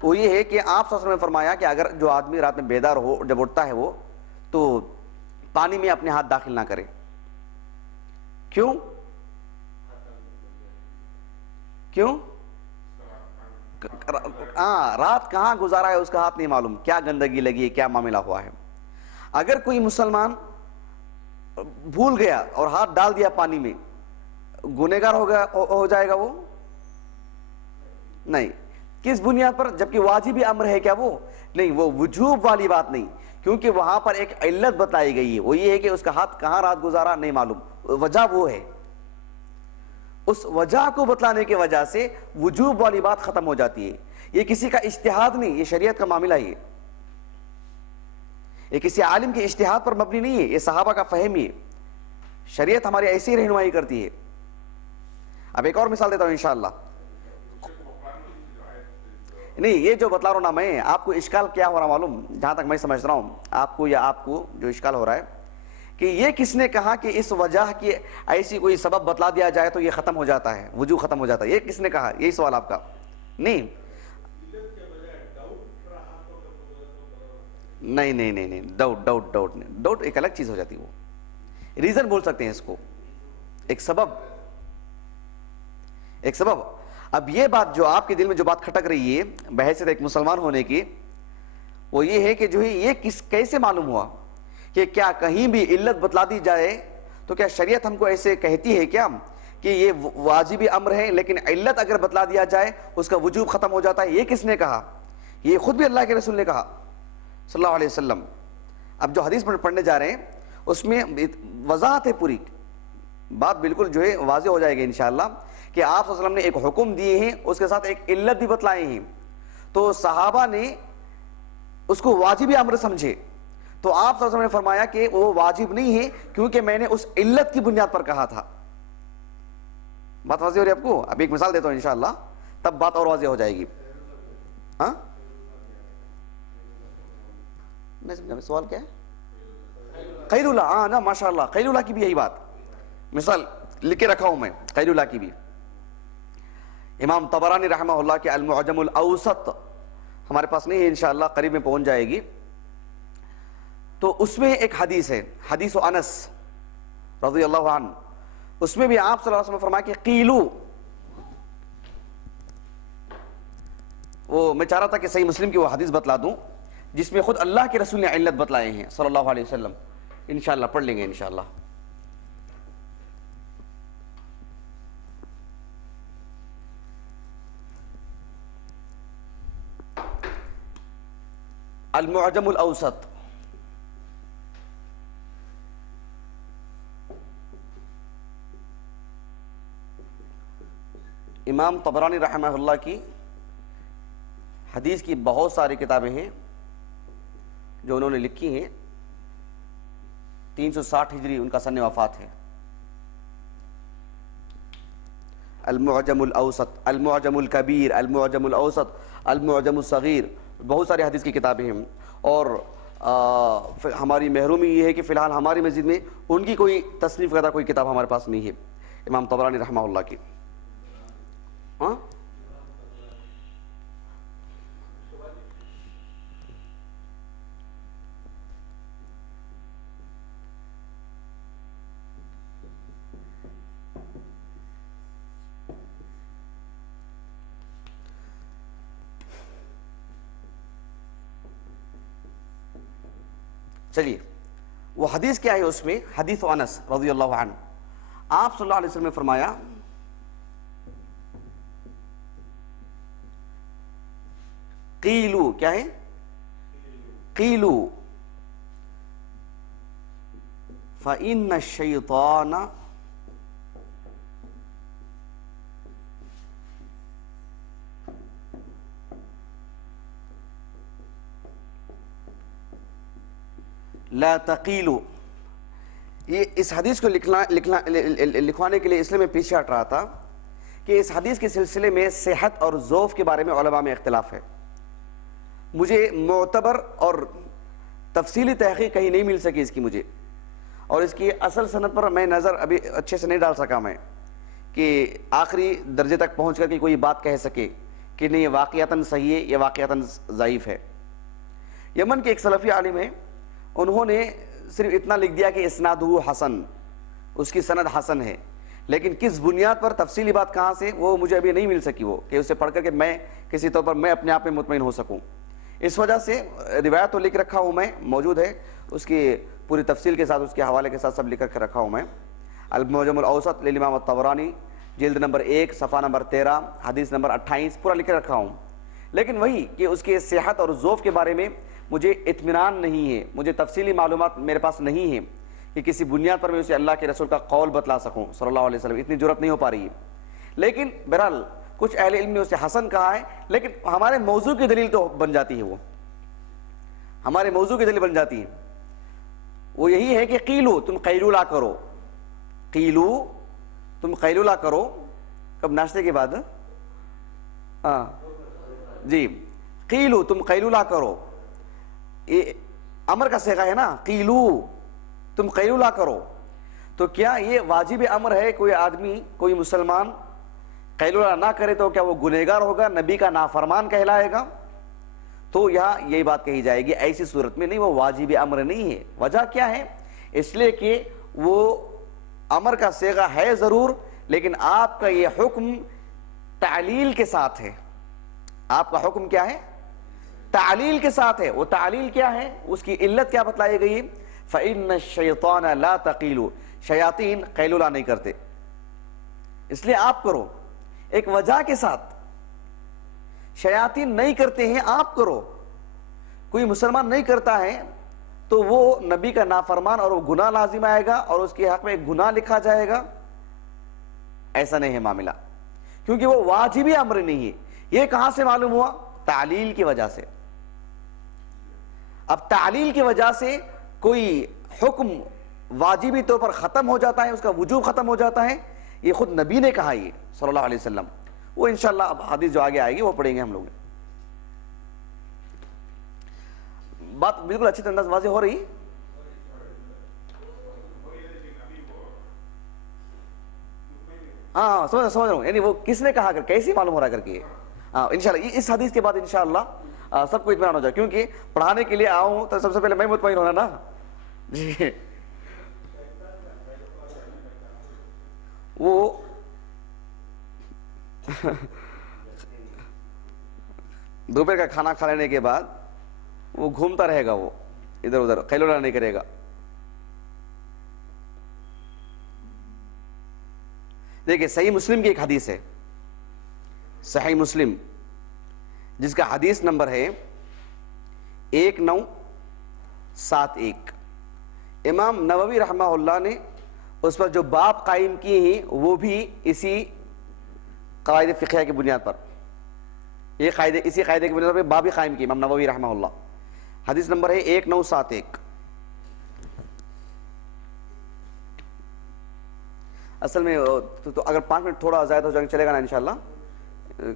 وہ یہ ہے کہ آپ صلی اللہ علیہ وسلم نے فرمایا کہ اگر جو آدمی رات میں بیدار ہو، جب اٹھتا ہے وہ، تو پانی میں اپنے ہاتھ داخل نہ کرے. کیوں؟ رات کہاں گزارا ہے اس کا ہاتھ نہیں معلوم، کیا گندگی لگی ہے، کیا معاملہ ہوا ہے. اگر کوئی مسلمان بھول گیا اور ہاتھ ڈال دیا پانی میں، گنہگار ہو جائے گا وہ؟ نہیں. کس بنیاد پر؟ جبکہ واجبی امر ہے کیا وہ؟ نہیں، وہ وجوب والی بات نہیں، کیونکہ وہاں پر ایک علت بتائی گئی ہے. وہ یہ ہے کہ اس کا ہاتھ کہاں رات گزارا نہیں معلوم، وجہ وہ ہے. اس وجہ کو بتلانے کی وجہ سے وجوب والی بات ختم ہو جاتی ہے. یہ کسی کا اجتہاد نہیں، یہ شریعت کا معاملہ ہی ہے. یہ کسی عالم کے اجتہاد پر مبنی نہیں ہے، یہ صحابہ کا فہم ہی ہے. شریعت ہماری ایسی رہنمائی کرتی ہے. اب ایک اور مثال دیتا ہوں انشاءاللہ. نہیں یہ جو بتلا رہا ہوں نا میں آپ کو اشکال کیا ہو رہا معلوم، جہاں تک میں سمجھ رہا ہوں آپ کو، یا آپ کو جو اشکال ہو رہا ہے کہ یہ کس نے کہا کہ اس وجہ کی ایسی کوئی سبب بتلا دیا جائے تو یہ ختم ہو جاتا ہے، وجوہ ختم ہو جاتا ہے، یہ کس نے کہا؟ یہی سوال آپ کا؟ نہیں نہیں نہیں نہیں نہیں، ڈاؤٹ نہیں، ڈاؤٹ ایک الگ چیز ہو جاتی ہے، وہ ریزن بول سکتے ہیں اس کو، ایک سبب، ایک سبب۔ اب یہ بات جو آپ کے دل میں جو بات کھٹک رہی ہے بحیثیت ایک مسلمان ہونے کی، وہ یہ ہے کہ جو ہے یہ کیسے معلوم ہوا کہ کیا کہیں بھی علت بتلا دی جائے تو کیا شریعت ہم کو ایسے کہتی ہے کیا کہ یہ واجبی امر ہے، لیکن علت اگر بتلا دیا جائے اس کا وجوب ختم ہو جاتا ہے؟ یہ کس نے کہا؟ یہ خود بھی اللہ کے رسول نے کہا صلی اللہ علیہ وسلم۔ اب جو حدیث پڑھنے جا رہے ہیں اس میں وضاحت ہے، پوری بات بالکل جو ہے واضح ہو جائے گی انشاءاللہ کہ آپ صلی اللہ علیہ وسلم نے ایک حکم دیے ہیں، اس کے ساتھ ایک علت بھی بتلائے ہیں، تو صحابہ نے اس کو واجبی امر سمجھے، تو آپ صلی اللہ علیہ وسلم نے فرمایا کہ وہ واجب نہیں ہے کیونکہ میں نے اس علت کی بنیاد پر کہا تھا۔ بات واضح ہو رہی ہے آپ کو؟ اب ایک مثال دیتا ہوں انشاءاللہ، تب بات اور واضح ہو جائے گی۔ ہاں نہیں سمجھا میں سوال کیا ہے؟ خیر اللہ، ہاں نا ماشاء اللہ، خیر اللہ کی بھی یہی بات، مثال لکھ کے رکھا ہوں میں خیر اللہ کی بھی۔ امام طبرانی رحمہ اللہ کے المعجم الاوسط ہمارے پاس نہیں ہے، انشاءاللہ قریب میں پہنچ جائے گی، تو اس میں ایک حدیث ہے، حدیث انس رضی اللہ عنہ، اس میں بھی آپ صلی اللہ علیہ وسلم فرمایا کہ قیلو، وہ میں چاہ رہا تھا کہ صحیح مسلم کی وہ حدیث بتلا دوں جس میں خود اللہ کے رسول نے علت بتلائے ہیں صلی اللہ علیہ وسلم، انشاءاللہ پڑھ لیں گے انشاءاللہ۔ المعجم الاوسط، امام طبرانی رحمہ اللہ کی حدیث کی بہت ساری کتابیں ہیں جو انہوں نے لکھی ہیں، 360 ہجری ان کا سن وفات ہے۔ المعجم الاوسط، المعجم الکبیر، المعجم الاوسط، المعجم الصغیر، بہت ساری حدیث کی کتابیں ہیں، اور ہماری محرومی یہ ہے کہ فی الحال ہماری مسجد میں ان کی کوئی تصنیف کردہ کوئی کتاب ہمارے پاس نہیں ہے امام طبرانی رحمہ اللہ کی۔ ہاں چلیے، وہ حدیث کیا ہے اس میں؟ حدیث انس رضی اللہ عنہ، آپ صلی اللہ علیہ وسلم نے فرمایا قیلو، کیا ہے؟ قیلو فإن الشیطان لا تقیلو، یہ اس حدیث کو لکھوانے کے لیے اس لیے میں پیچھے ہٹ رہا تھا کہ اس حدیث کے سلسلے میں صحت اور ضعف کے بارے میں علماء میں اختلاف ہے، مجھے معتبر اور تفصیلی تحقیق کہیں نہیں مل سکی اس کی مجھے، اور اس کی اصل سند پر میں نظر ابھی اچھے سے نہیں ڈال سکا میں کہ آخری درجے تک پہنچ کر کے کوئی بات کہہ سکے کہ نہیں یہ واقعتاً صحیح ہے یا واقعتاً ضعیف ہے۔ یمن کے ایک سلفی عالم ہیں، انہوں نے صرف اتنا لکھ دیا کہ اسنادہ حسن، اس کی سند حسن ہے، لیکن کس بنیاد پر، تفصیلی بات کہاں سے، وہ مجھے ابھی نہیں مل سکی، وہ کہ اسے پڑھ کر کے میں کسی طور پر میں اپنے آپ میں مطمئن ہو سکوں۔ اس وجہ سے روایت تو لکھ رکھا ہوں میں، موجود ہے اس کی پوری تفصیل کے ساتھ، اس کے حوالے کے ساتھ سب لکھ کر کے رکھا ہوں میں، المعجم الاوسط للامام الطبرانی، جلد نمبر 1 صفحہ نمبر 13 حدیث نمبر 28 پورا لکھ کر رکھا ہوں، لیکن وہی کہ اس کے صحت اور ضعف کے بارے میں مجھے اطمینان نہیں ہے، مجھے تفصیلی معلومات میرے پاس نہیں ہے کہ کسی بنیاد پر میں اسے اللہ کے رسول کا قول بتلا سکوں صلی اللہ علیہ وسلم، اتنی جرأت نہیں ہو پا رہی ہے۔ لیکن بہرحال کچھ اہل علم نے اسے حسن کہا ہے، لیکن ہمارے موضوع کی دلیل تو بن جاتی ہے، وہ ہمارے موضوع کی دلیل بن جاتی ہے، وہ یہی ہے کہ قیلو، تم قیلولہ کرو، قیلو تم قیلولہ کرو، کب؟ ناشتے کے بعد، ہاں جی قیلو تم قیلولہ کرو، یہ امر کا صیغہ ہے نا، قیلو تم قیلولہ کرو، تو کیا یہ واجب امر ہے؟ کوئی آدمی کوئی مسلمان قیلولہ نہ کرے تو کیا وہ گنہگار ہوگا، نبی کا نافرمان کہلائے گا؟ تو یہاں یہی بات کہی جائے گی ایسی صورت میں نہیں، وہ واجب امر نہیں ہے۔ وجہ کیا ہے؟ اس لیے کہ وہ امر کا صیغہ ہے ضرور، لیکن آپ کا یہ حکم تعلیل کے ساتھ ہے۔ آپ کا حکم کیا ہے؟ تعلیل کے ساتھ ہے۔ وہ تعلیل کیا ہے؟ اس کی علت کیا بتلائی گئی؟ فَإِنَّ الشَّيْطَانَ لَا تَقِيلُ، شیاطین قیلولہ نہیں کرتے، اس لیے آپ کرو، ایک وجہ کے ساتھ۔ شیاطین نہیں کرتے ہیں، آپ کرو۔ کوئی مسلمان نہیں کرتا ہے تو وہ نبی کا نافرمان اور وہ گناہ لازم آئے گا اور اس کے حق میں ایک گناہ لکھا جائے گا؟ ایسا نہیں ہے معاملہ، کیونکہ وہ واجبی امر نہیں ہے۔ یہ کہاں سے معلوم ہوا؟ تعلیل کی وجہ سے۔ اب تعلیل کی وجہ سے کوئی حکم واجبی طور پر ختم ہو جاتا ہے، اس کا وجوب ختم ہو جاتا ہے، یہ خود نبی نے کہا، یہ صلی اللہ علیہ وسلم۔ وہ انشاءاللہ اب حدیث جو آگے آئے گی وہ پڑھیں گے ہم لوگ۔ بات بالکل اچھی طرح واضح ہو رہی؟ ہاں سمجھ رہا ہوں، یعنی وہ کس نے کہا کر، کیسی معلوم ہو رہا کر کے؟ ہاں انشاءاللہ اس حدیث کے بعد انشاءاللہ سب کو اطمینان ہو جائے، کیونکہ پڑھانے کے لیے آؤں تو سب سے پہلے میں مطمئن ہونا نا۔ جی وہ دوپہر کا کھانا کھا لینے کے بعد وہ گھومتا رہے گا، وہ ادھر ادھر قیلولہ نہیں کرے گا۔ دیکھیں صحیح مسلم کی ایک حدیث ہے، صحیح مسلم، جس کا حدیث نمبر ہے 1971۔ امام نووی رحمہ اللہ نے اس پر جو باب قائم کیے ہیں وہ بھی اسی قواعد فقہیہ کی بنیاد پر، یہ قاعدے، اسی قاعدے کی بنیاد پر باب قائم کی امام نووی رحمہ اللہ۔ حدیث نمبر ہے 1971۔ اصل میں تو اگر 5 منٹ تھوڑا زائد ہو جائے چلے گا نا انشاءاللہ،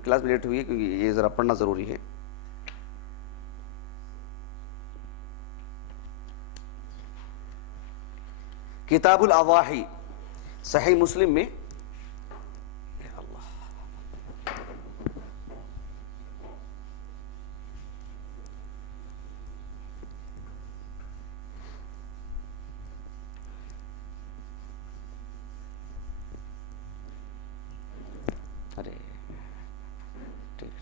کلاس میں لیٹ ہوئی ہے کیونکہ یہ ذرا پڑھنا ضروری ہے۔ کتاب الاضاحی صحیح مسلم میں، ارے ٹھیک ہے،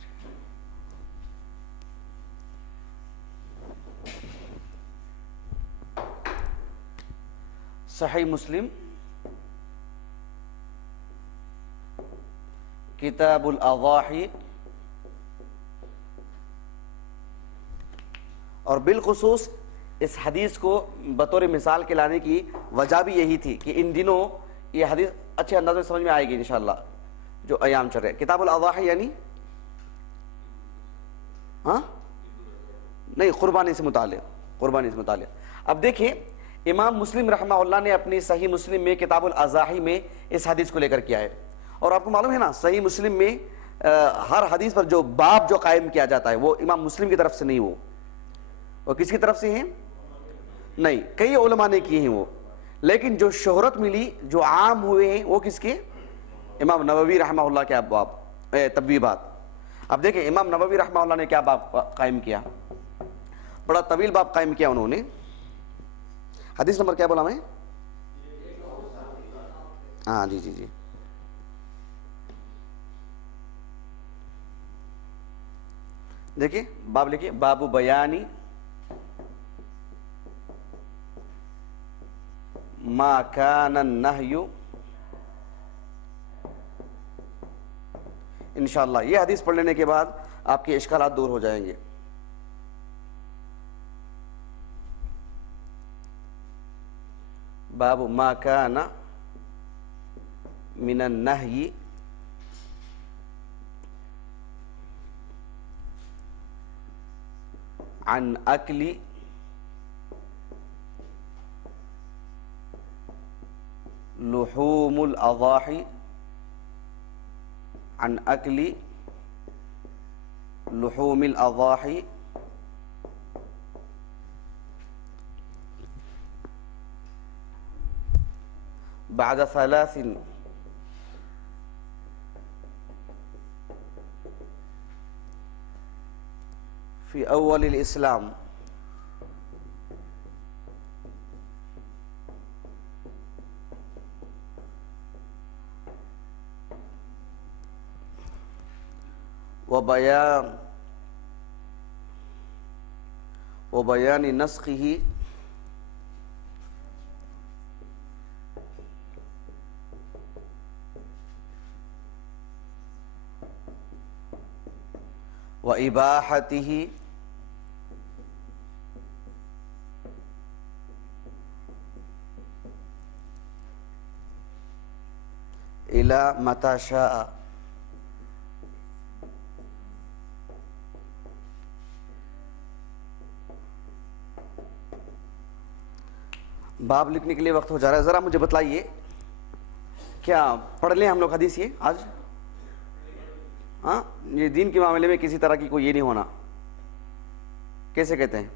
صحیح مسلم کتاب الاضاحی، اور بالخصوص اس حدیث کو بطور مثال کے لانے کی وجہ بھی یہی تھی کہ ان دنوں یہ حدیث اچھے انداز میں سمجھ میں آئے گی انشاءاللہ جو ایام چل رہے ہیں۔ کتاب الاضاحی یعنی ہاں نہیں، قربانی سے متعلق، قربانی سے متعلق۔ اب دیکھیں امام مسلم رحمہ اللہ نے اپنی صحیح مسلم میں کتاب الاضاحی میں اس حدیث کو لے کر کیا ہے، اور آپ کو معلوم ہے نا صحیح مسلم میں ہر حدیث پر جو باب جو قائم کیا جاتا ہے وہ امام مسلم کی طرف سے نہیں، وہ کس کی طرف سے ہیں؟ نہیں، کئی علماء نے کی ہیں وہ، لیکن جو شہرت ملی، جو عام ہوئے ہیں، وہ کس کے؟ امام نووی رحمہ اللہ کے باب تبویبات۔ اب دیکھیں امام نووی رحمہ اللہ نے کیا باب قائم کیا، بڑا طویل باب قائم کیا انہوں نے۔ حدیث نمبر کیا بولا میں؟ ہاں جی جی جی، دیکھیں باب لکھیے، باب بیانی ما کان النہی۔ انشاءاللہ یہ حدیث پڑھ لینے کے بعد آپ کے اشکالات دور ہو جائیں گے۔ باب ما کان من النہی عن اکل لحوم الاضاحی، عن اکل لحوم الاضاحی بعد 3 في أول الإسلام وبيان نسخه وإباحته إلى متى شاء. باب لکھنے کے لیے وقت ہو جا رہا ہے. ذرا مجھے بتلائیے کیا پڑھ لیں ہم لوگ حدیث یہ آج؟ ہاں، یہ دین کے معاملے میں کسی طرح کی کوئی یہ نہیں ہونا. کیسے کہتے ہیں؟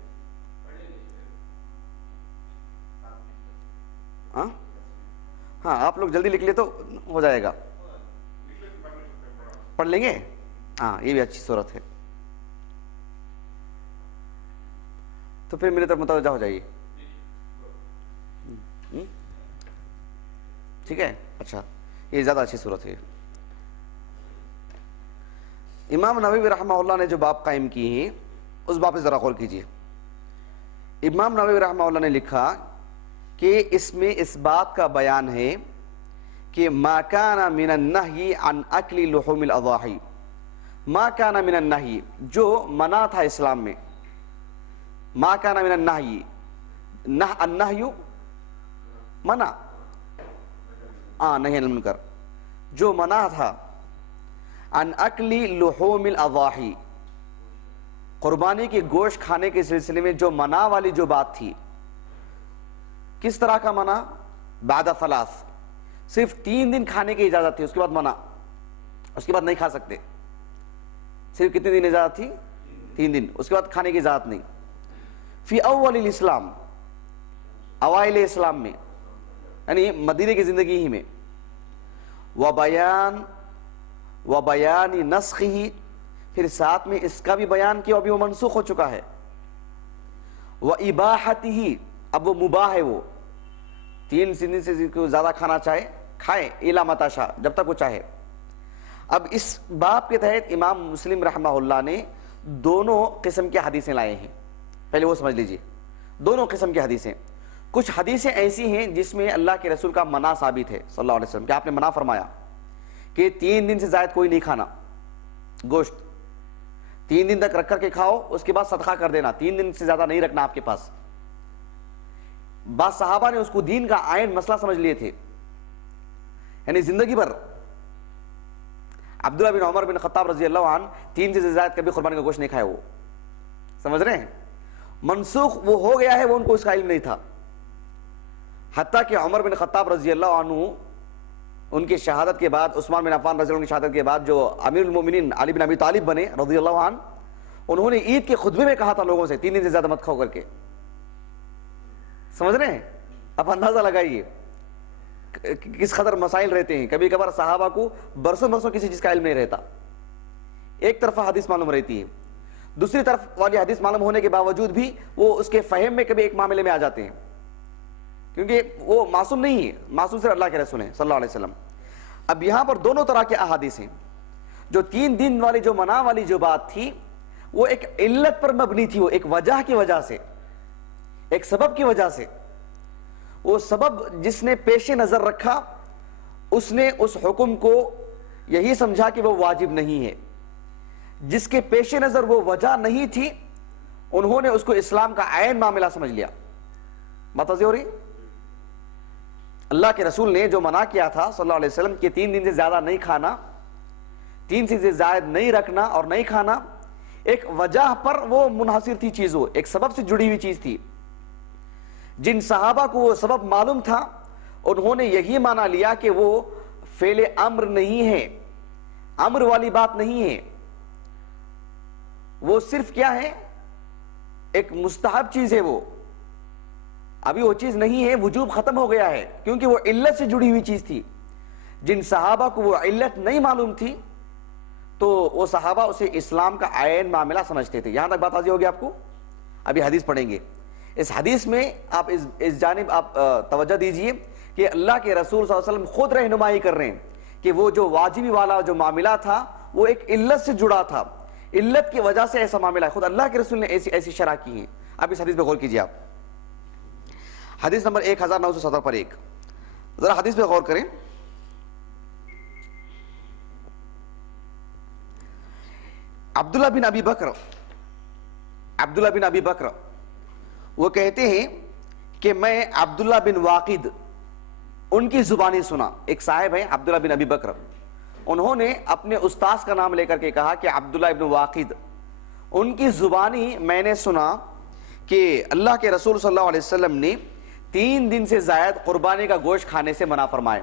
ہاں آپ لوگ جلدی لکھ لیں تو ہو جائے گا. پڑھ لیں گے؟ ہاں یہ بھی اچھی صورت ہے. تو پھر میرے طرف متوجہ ہو جائیے. ٹھیک ہے، اچھا یہ زیادہ اچھی صورت ہے. امام نووی رحمہ اللہ نے جو باب قائم کی ہیں اس باب پہ ذرا غور کیجیے. امام نووی رحمہ اللہ نے لکھا کہ اس میں اس بات کا بیان ہے کہ ما کان من النہی عن اکل لحوم الاضاحی، ما کان من النہی جو منع تھا اسلام میں، ما کان من النہی، النہی منع، نہی عن المنکر، جو منع تھا عن اکل لحوم الاضاحی، قربانی کے گوشت کھانے کے سلسلے میں جو منع والی جو بات تھی. کس طرح کا منع؟ بعد 3، صرف 3 دن کھانے کی اجازت تھی، اس کے بعد منع، اس کے بعد نہیں کھا سکتے. صرف کتنے دن اجازت تھی؟ 3 دن، اس کے بعد کھانے کی اجازت نہیں. فی اول الاسلام، اوائل اسلام میں، یعنی مدینے کی زندگی ہی میں. وبیان نسخہ، پھر ساتھ میں اس کا بھی بیان کیا، ابھی وہ منسوخ ہو چکا ہے. واباحتہ، اب وہ مباح ہے، وہ 3 دن سے زیادہ کھانا چاہے کھائے، الی متی شاء، جب تک وہ چاہے. اب اس باب کے تحت امام مسلم رحمہ اللہ نے دونوں قسم کی حدیثیں لائے ہیں. پہلے وہ سمجھ لیجئے، دونوں قسم کی حدیثیں. کچھ حدیثیں ایسی ہیں جس میں اللہ کے رسول کا منع ثابت ہے صلی اللہ علیہ وسلم، کہ آپ نے منع فرمایا کہ 3 دن سے زائد کوئی نہیں کھانا گوشت، 3 دن تک رکھ کر کے کھاؤ، اس کے بعد صدقہ کر دینا، 3 دن سے زیادہ نہیں رکھنا آپ کے پاس. بعض صحابہ نے اس کو دین کا عین مسئلہ سمجھ لیے تھے، یعنی زندگی بھر. عبداللہ بن عمر بن خطاب رضی اللہ عنہ 3 دن سے زائد کبھی قربانی کا گوشت نہیں کھائے. وہ سمجھ رہے ہیں؟ منسوخ وہ ہو گیا ہے، وہ ان کو اس کا علم نہیں تھا. حتیٰ کہ عمر بن خطاب رضی اللہ عنہ ان کی شہادت کے بعد، عثمان بن عفان رضی اللہ عنہ کی شہادت کے بعد جو امیر المومنین علی بن ابی طالب بنے رضی اللہ عنہ، انہوں نے عید کے خطبے میں کہا تھا لوگوں سے 3 دن سے زیادہ مت کھاؤ کر کے. سمجھ رہے ہیں؟ اب اندازہ لگائیے کس قدر مسائل رہتے ہیں. کبھی کبھار صحابہ کو برسوں برسوں کسی چیز کا علم نہیں رہتا. ایک طرف حدیث معلوم رہتی ہے، دوسری طرف والی حدیث معلوم ہونے کے باوجود بھی وہ اس کے فہم میں کبھی ایک معاملے میں آ جاتے ہیں، کیونکہ وہ معصوم نہیں ہے، معصوم صرف اللہ کے رسول ہیں صلی اللہ علیہ وسلم. اب یہاں پر دونوں طرح کے احادیث ہیں. جو 3 دن والی جو منع والی جو بات تھی وہ ایک علت پر مبنی تھی، وہ ایک وجہ کی وجہ سے، ایک سبب کی وجہ سے. وہ سبب جس نے پیش نظر رکھا اس نے اس حکم کو یہی سمجھا کہ وہ واجب نہیں ہے. جس کے پیش نظر وہ وجہ نہیں تھی انہوں نے اس کو اسلام کا عین معاملہ سمجھ لیا. بات واضح ہو رہی؟ اللہ کے رسول نے جو منع کیا تھا صلی اللہ علیہ وسلم کہ 3 دن سے زیادہ نہیں کھانا، 3 دن سے زائد نہیں رکھنا اور نہیں کھانا، ایک وجہ پر وہ منحصر تھی چیز، وہ ایک سبب سے جڑی ہوئی چیز تھی. جن صحابہ کو وہ سبب معلوم تھا انہوں نے یہی مانا لیا کہ وہ فعل امر نہیں ہے، امر والی بات نہیں ہے. وہ صرف کیا ہے؟ ایک مستحب چیز ہے، وہ ابھی وہ چیز نہیں ہے، وجوب ختم ہو گیا ہے، کیونکہ وہ علت سے جڑی ہوئی چیز تھی۔ جن صحابہ کو وہ علت نہیں معلوم تھی تو وہ صحابہ اسے اسلام کا عین معاملہ سمجھتے تھے۔ یہاں تک بات واضح ہوگی آپ کو؟ ابھی حدیث پڑھیں گے۔ اس حدیث میں آپ اس جانب آپ توجہ دیجئے کہ اللہ کے رسول صلی اللہ علیہ وسلم خود رہنمائی کر رہے ہیں کہ وہ جو واجبی والا جو معاملہ تھا وہ ایک علت سے جڑا تھا، علت کی وجہ سے ایسا معاملہ ہے، خود اللہ کے رسول نے ایسی شرح کی ہے۔ اب اس حدیث پہ غور کیجئے آپ، حدیث نمبر 1970 پر 1، ذرا حدیث پہ غور کریں۔ عبداللہ بن ابی بکر وہ کہتے ہیں کہ میں عبداللہ بن واقد ان کی زبانی سنا۔ ایک صاحب ہیں عبداللہ بن ابی بکر، انہوں نے اپنے استاذ کا نام لے کر کے کہا کہ عبداللہ بن واقد، ان کی زبانی میں نے سنا کہ اللہ کے رسول صلی اللہ علیہ وسلم نے 3 دن سے زائد قربانی کا گوشت کھانے سے منع فرمائے،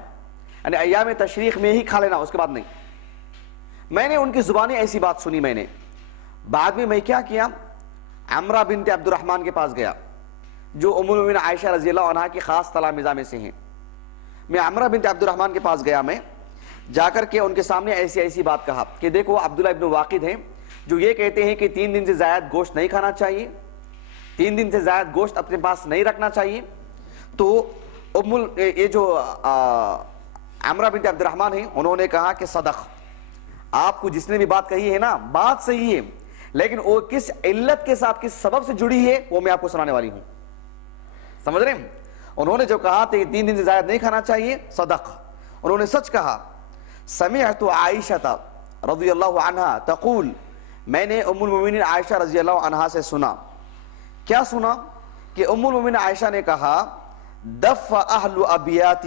یعنی ایام تشریق میں ہی کھا لینا، اس کے بعد نہیں۔ میں نے ان کی زبانی ایسی بات سنی۔ میں نے بعد میں کیا کیا، عمرہ بنت عبد الرحمن کے پاس گیا جو ام المؤمنین عائشہ رضی اللہ عنہا کی خاص تلامذہ میں سے ہیں۔ میں عمرہ بنت عبد الرحمن کے پاس گیا، میں جا کر کے ان کے سامنے ایسی بات کہا کہ دیکھو عبداللہ ابن واقد ہیں جو یہ کہتے ہیں کہ 3 دن سے زائد گوشت نہیں کھانا چاہیے، 3 دن سے زائد گوشت اپنے پاس نہیں رکھنا چاہیے۔ تو یہ جو عمرہ بنت عبد الرحمن ہیں انہوں نے کہا کہ صدق، آپ کو جس نے بھی بات کہی ہے نا بات صحیح ہے، لیکن وہ کس علت کے ساتھ کس سبب سے جڑی ہے وہ میں آپ کو سنانے والی ہوں، سمجھ رہے ہیں؟ انہوں نے جو کہا کہ 3 دن سے زائد نہیں کھانا چاہیے، صدق، انہوں نے سچ کہا۔ سمعت عائشہ رضی اللہ عنہا تقول، میں نے ام المؤمنین عائشہ رضی اللہ عنہا سے سنا، کیا سنا کہ ام المؤمنین عائشہ نے کہا دف اہل ابیات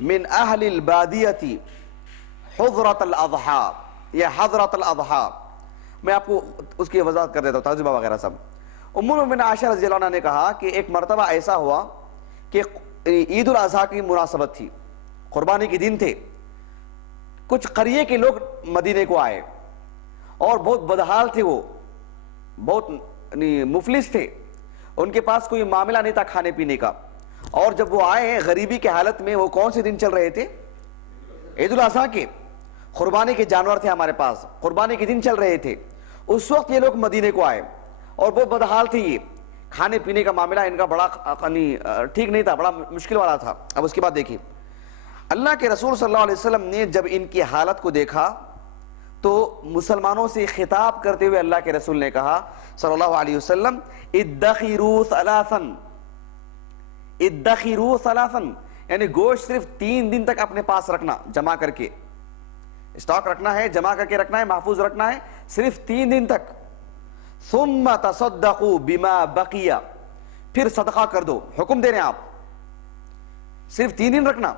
من اہل البادیۃ حضرۃ الاضحیٰ یا حضرۃ الاضحیٰ، میں آپ کو اس کی وضاحت کر دیتا ہوں، ترجمہ وغیرہ سب۔ ام المؤمنین عائشہ رضی اللہ عنہ نے کہا کہ ایک مرتبہ ایسا ہوا کہ عید الاضحیٰ کی مناسبت تھی، قربانی کے دن تھے، کچھ قریے کے لوگ مدینے کو آئے اور بہت بدحال تھے، وہ بہت مفلس تھے، ان کے پاس کوئی معاملہ نہیں تھا کھانے پینے کا، اور جب وہ آئے غریبی کے حالت میں، وہ کون سے دن چل رہے تھے؟ عید الاضحیٰ کے، قربانی کے جانور تھے ہمارے پاس، قربانی کے دن چل رہے تھے، اس وقت یہ لوگ مدینے کو آئے اور بہت بدحال تھے، یہ کھانے پینے کا معاملہ ان کا بڑا ٹھیک نہیں تھا، بڑا مشکل والا تھا۔ اب اس کے بعد دیکھیے اللہ کے رسول صلی اللہ علیہ وسلم نے جب ان کی حالت کو دیکھا تو مسلمانوں سے خطاب کرتے ہوئے اللہ کے رسول نے کہا صلی اللہ علیہ وسلم ادخروا ثلاثا، ادخروا ثلاثا، یعنی گوشت صرف 3 دن تک اپنے پاس رکھنا، جمع کر کے اسٹاک رکھنا ہے، جمع کر کے رکھنا ہے، محفوظ رکھنا ہے صرف 3 دن تک۔ ثم تصدقوا بما بقی، پھر صدقہ کر دو، حکم دے رہے ہیں آپ، صرف 3 دن رکھنا۔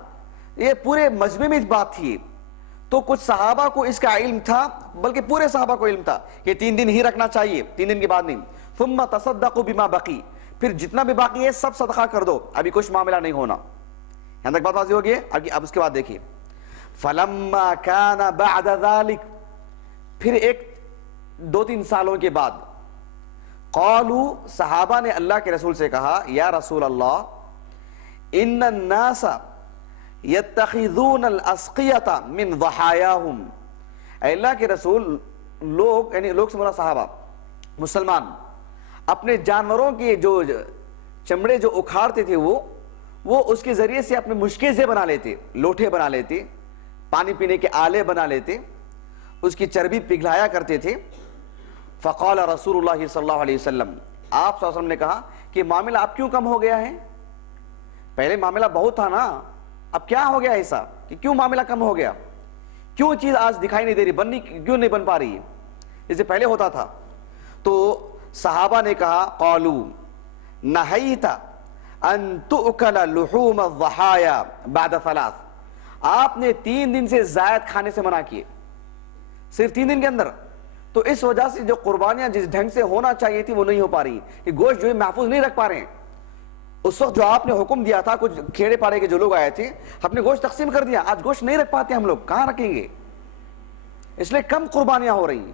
یہ پورے مجمع میں اس بات تھی، تو کچھ صحابہ کو اس کا علم تھا، بلکہ پورے صحابہ کو علم تھا کہ 3 دن ہی رکھنا چاہیے، 3 دن کے بعد نہیں۔ ثم تصدقوا بما بقی، پھر جتنا بھی باقی ہے سب صدقہ کر دو، ابھی کچھ معاملہ نہیں ہونا۔ یہاں تک بات واضح ہوگی؟ اب اس کے بعد دیکھیے فلما كان بعد ذلك، پھر 2-3 سالوں کے بعد، قالوا، صحابہ نے اللہ کے رسول سے کہا یا رسول اللہ ان الناس یتخذون الاسقیۃ من ضحایاہم، اے اللہ کے رسول لوگ، یعنی لوگ سے مراد صحابہ، مسلمان، اپنے جانوروں کے جو چمڑے جو اکھاڑتے تھے وہ اس کے ذریعے سے اپنے مشکیزیں بنا لیتے، لوٹے بنا لیتے، پانی پینے کے آلے بنا لیتے، اس کی چربی پگھلایا کرتے تھے۔ فقال رسول اللہ صلی اللہ علیہ وسلم، آپ صلی اللہ علیہ وسلم نے کہا کہ معاملہ اب کیوں کم ہو گیا ہے؟ پہلے معاملہ بہت تھا نا، اب کیا ہو گیا ایسا کہ کیوں معاملہ کم ہو گیا؟ کیوں چیز آج دکھائی نہیں دے رہی، کیوں نہیں بن پا رہی ہے جیسے پہلے ہوتا تھا؟ تو صحابہ نے کہا قالوا نہیت ان تؤکل لحوم الضحایا بعد 3، آپ نے 3 دن سے زائد کھانے سے منع کیے، صرف 3 دن کے اندر۔ تو اس وجہ سے جو قربانیاں جس ڈھنگ سے ہونا چاہیے تھی وہ نہیں ہو پا رہی، کہ گوشت جو ہے محفوظ نہیں رکھ پا رہے ہیں۔ اس وقت جو آپ نے حکم دیا تھا، کچھ کھیڑے پاڑے کے جو لوگ آئے تھے اپنے گوشت تقسیم کر دیا، آج گوشت نہیں رکھ پاتے ہم لوگ، کہاں رکھیں گے؟ اس لیے کم قربانیاں ہو رہی ہیں۔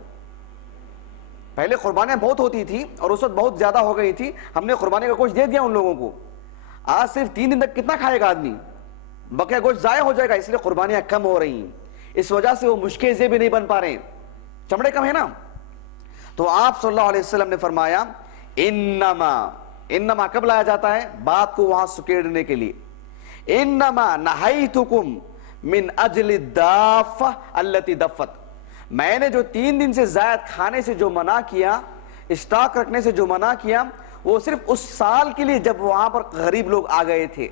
پہلے قربانیاں بہت ہوتی تھی اور اس وقت بہت زیادہ ہو گئی تھی, ہم نے قربانی کا گوشت دے دیا ان لوگوں کو. آج صرف 3 دن تک کتنا کھائے گا آدمی, بقیہ گوشت ضائع ہو جائے گا, اس لیے قربانیاں کم ہو رہی ہیں. اس وجہ سے وہ مشکیزیں بھی نہیں بن پا رہے ہیں, چمڑے کم ہے نا. تو آپ صلی اللہ علیہ وسلم نے فرمایا انما کب لایا جاتا ہے, بات کو وہاں سکیڑنے کے لیے. انما نہیتکم من اجل الدافہ التی دفت, میں نے جو 3 دن سے زائد کھانے سے جو منع کیا, اسٹاک رکھنے سے جو منع کیا, وہ صرف اس سال کے لیے جب وہاں پر غریب لوگ آ گئے تھے,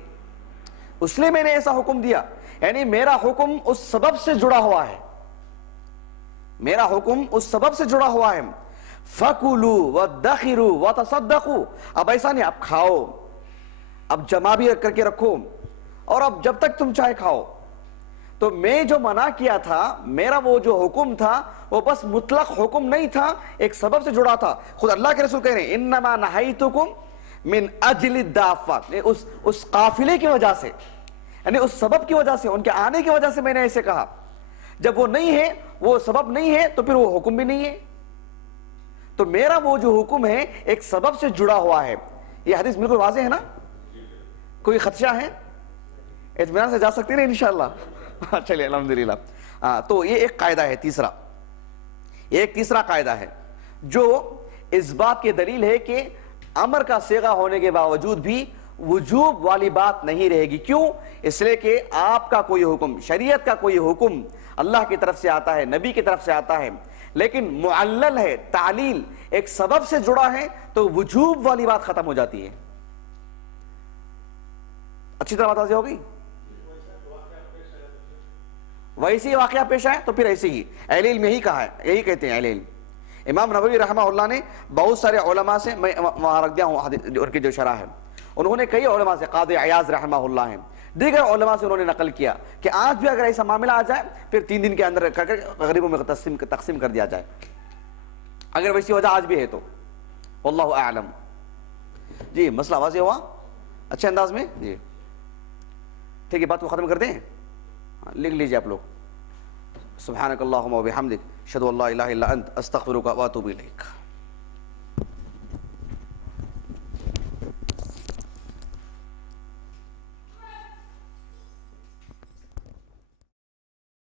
اس لیے میں نے ایسا حکم دیا. یعنی میرا حکم اس سبب سے جڑا ہوا ہے, میرا حکم اس سبب سے جڑا ہوا ہے. فَكُلُوا وَادَّخِرُوا وَتَصَدَّقُوا, اب ایسا نہیں اب کھاؤ, اب جمع بھی کر کے رکھو, اور اب جب تک تم چاہے کھاؤ. تو میں جو منع کیا تھا, میرا وہ جو حکم تھا, وہ بس مطلق حکم نہیں تھا, ایک سبب سے جڑا تھا. خود اللہ کے رسول کہہ رہے ہیں انما نہیتکم من اجل الدافہ, اس قافلے کی وجہ سے, یعنی اس سبب کی وجہ سے, ان کے آنے کی وجہ سے میں نے ایسے کہا. جب وہ نہیں ہے, وہ سبب نہیں ہے, تو پھر وہ حکم بھی نہیں ہے. تو میرا وہ جو حکم ہے ایک سبب سے جڑا ہوا ہے. یہ حدیث بالکل واضح ہے نا, کوئی خدشہ ہے, اطمینان سے جا سکتے ہیں انشاءاللہ. چلیے الحمدللہ. تو یہ ایک قاعدہ ہے تیسرا, ایک تیسرا قاعدہ ہے جو اس بات کی دلیل ہے کہ امر کا صیغہ ہونے کے باوجود بھی وجوب والی بات نہیں رہے گی. کیوں؟ اس لیے کہ آپ کا کوئی حکم, شریعت کا کوئی حکم اللہ کی طرف سے آتا ہے, نبی کی طرف سے آتا ہے, لیکن معلل ہے, تعلیل ایک سبب سے جڑا ہے, تو وجوب والی بات ختم ہو جاتی ہے. اچھی طرح بات واضح ہو گئی. ویسے ہی واقعہ پیش آئے تو پھر ایسے ہی اہل علم یہی کہا ہے, یہی کہتے ہیں اہل علم. امام نووی رحمہ اللہ نے بہت سارے علماء سے, میں وہاں رکھ دیا ہوں ان کی جو شرح ہے, انہوں نے کئی علماء سے, قاضی عیاض رحمہ اللہ ہیں, دیگر علماء سے انہوں نے نقل کیا کہ آج بھی اگر ایسا معاملہ آ جائے پھر 3 دن کے اندر کر کے غریبوں میں تقسیم کر دیا جائے, اگر ویسی وجہ آج بھی ہے تو. واللہ اعلم. جی مسئلہ واضح ہوا اچھے انداز میں. جی ٹھیک ہے, بات کو ختم کر دیں, لکھ لیجیے آپ لوگ. سبحانک اللہم و بحمدک اشہد ان لا الہ الا انت استغفرک و اتوب الیک.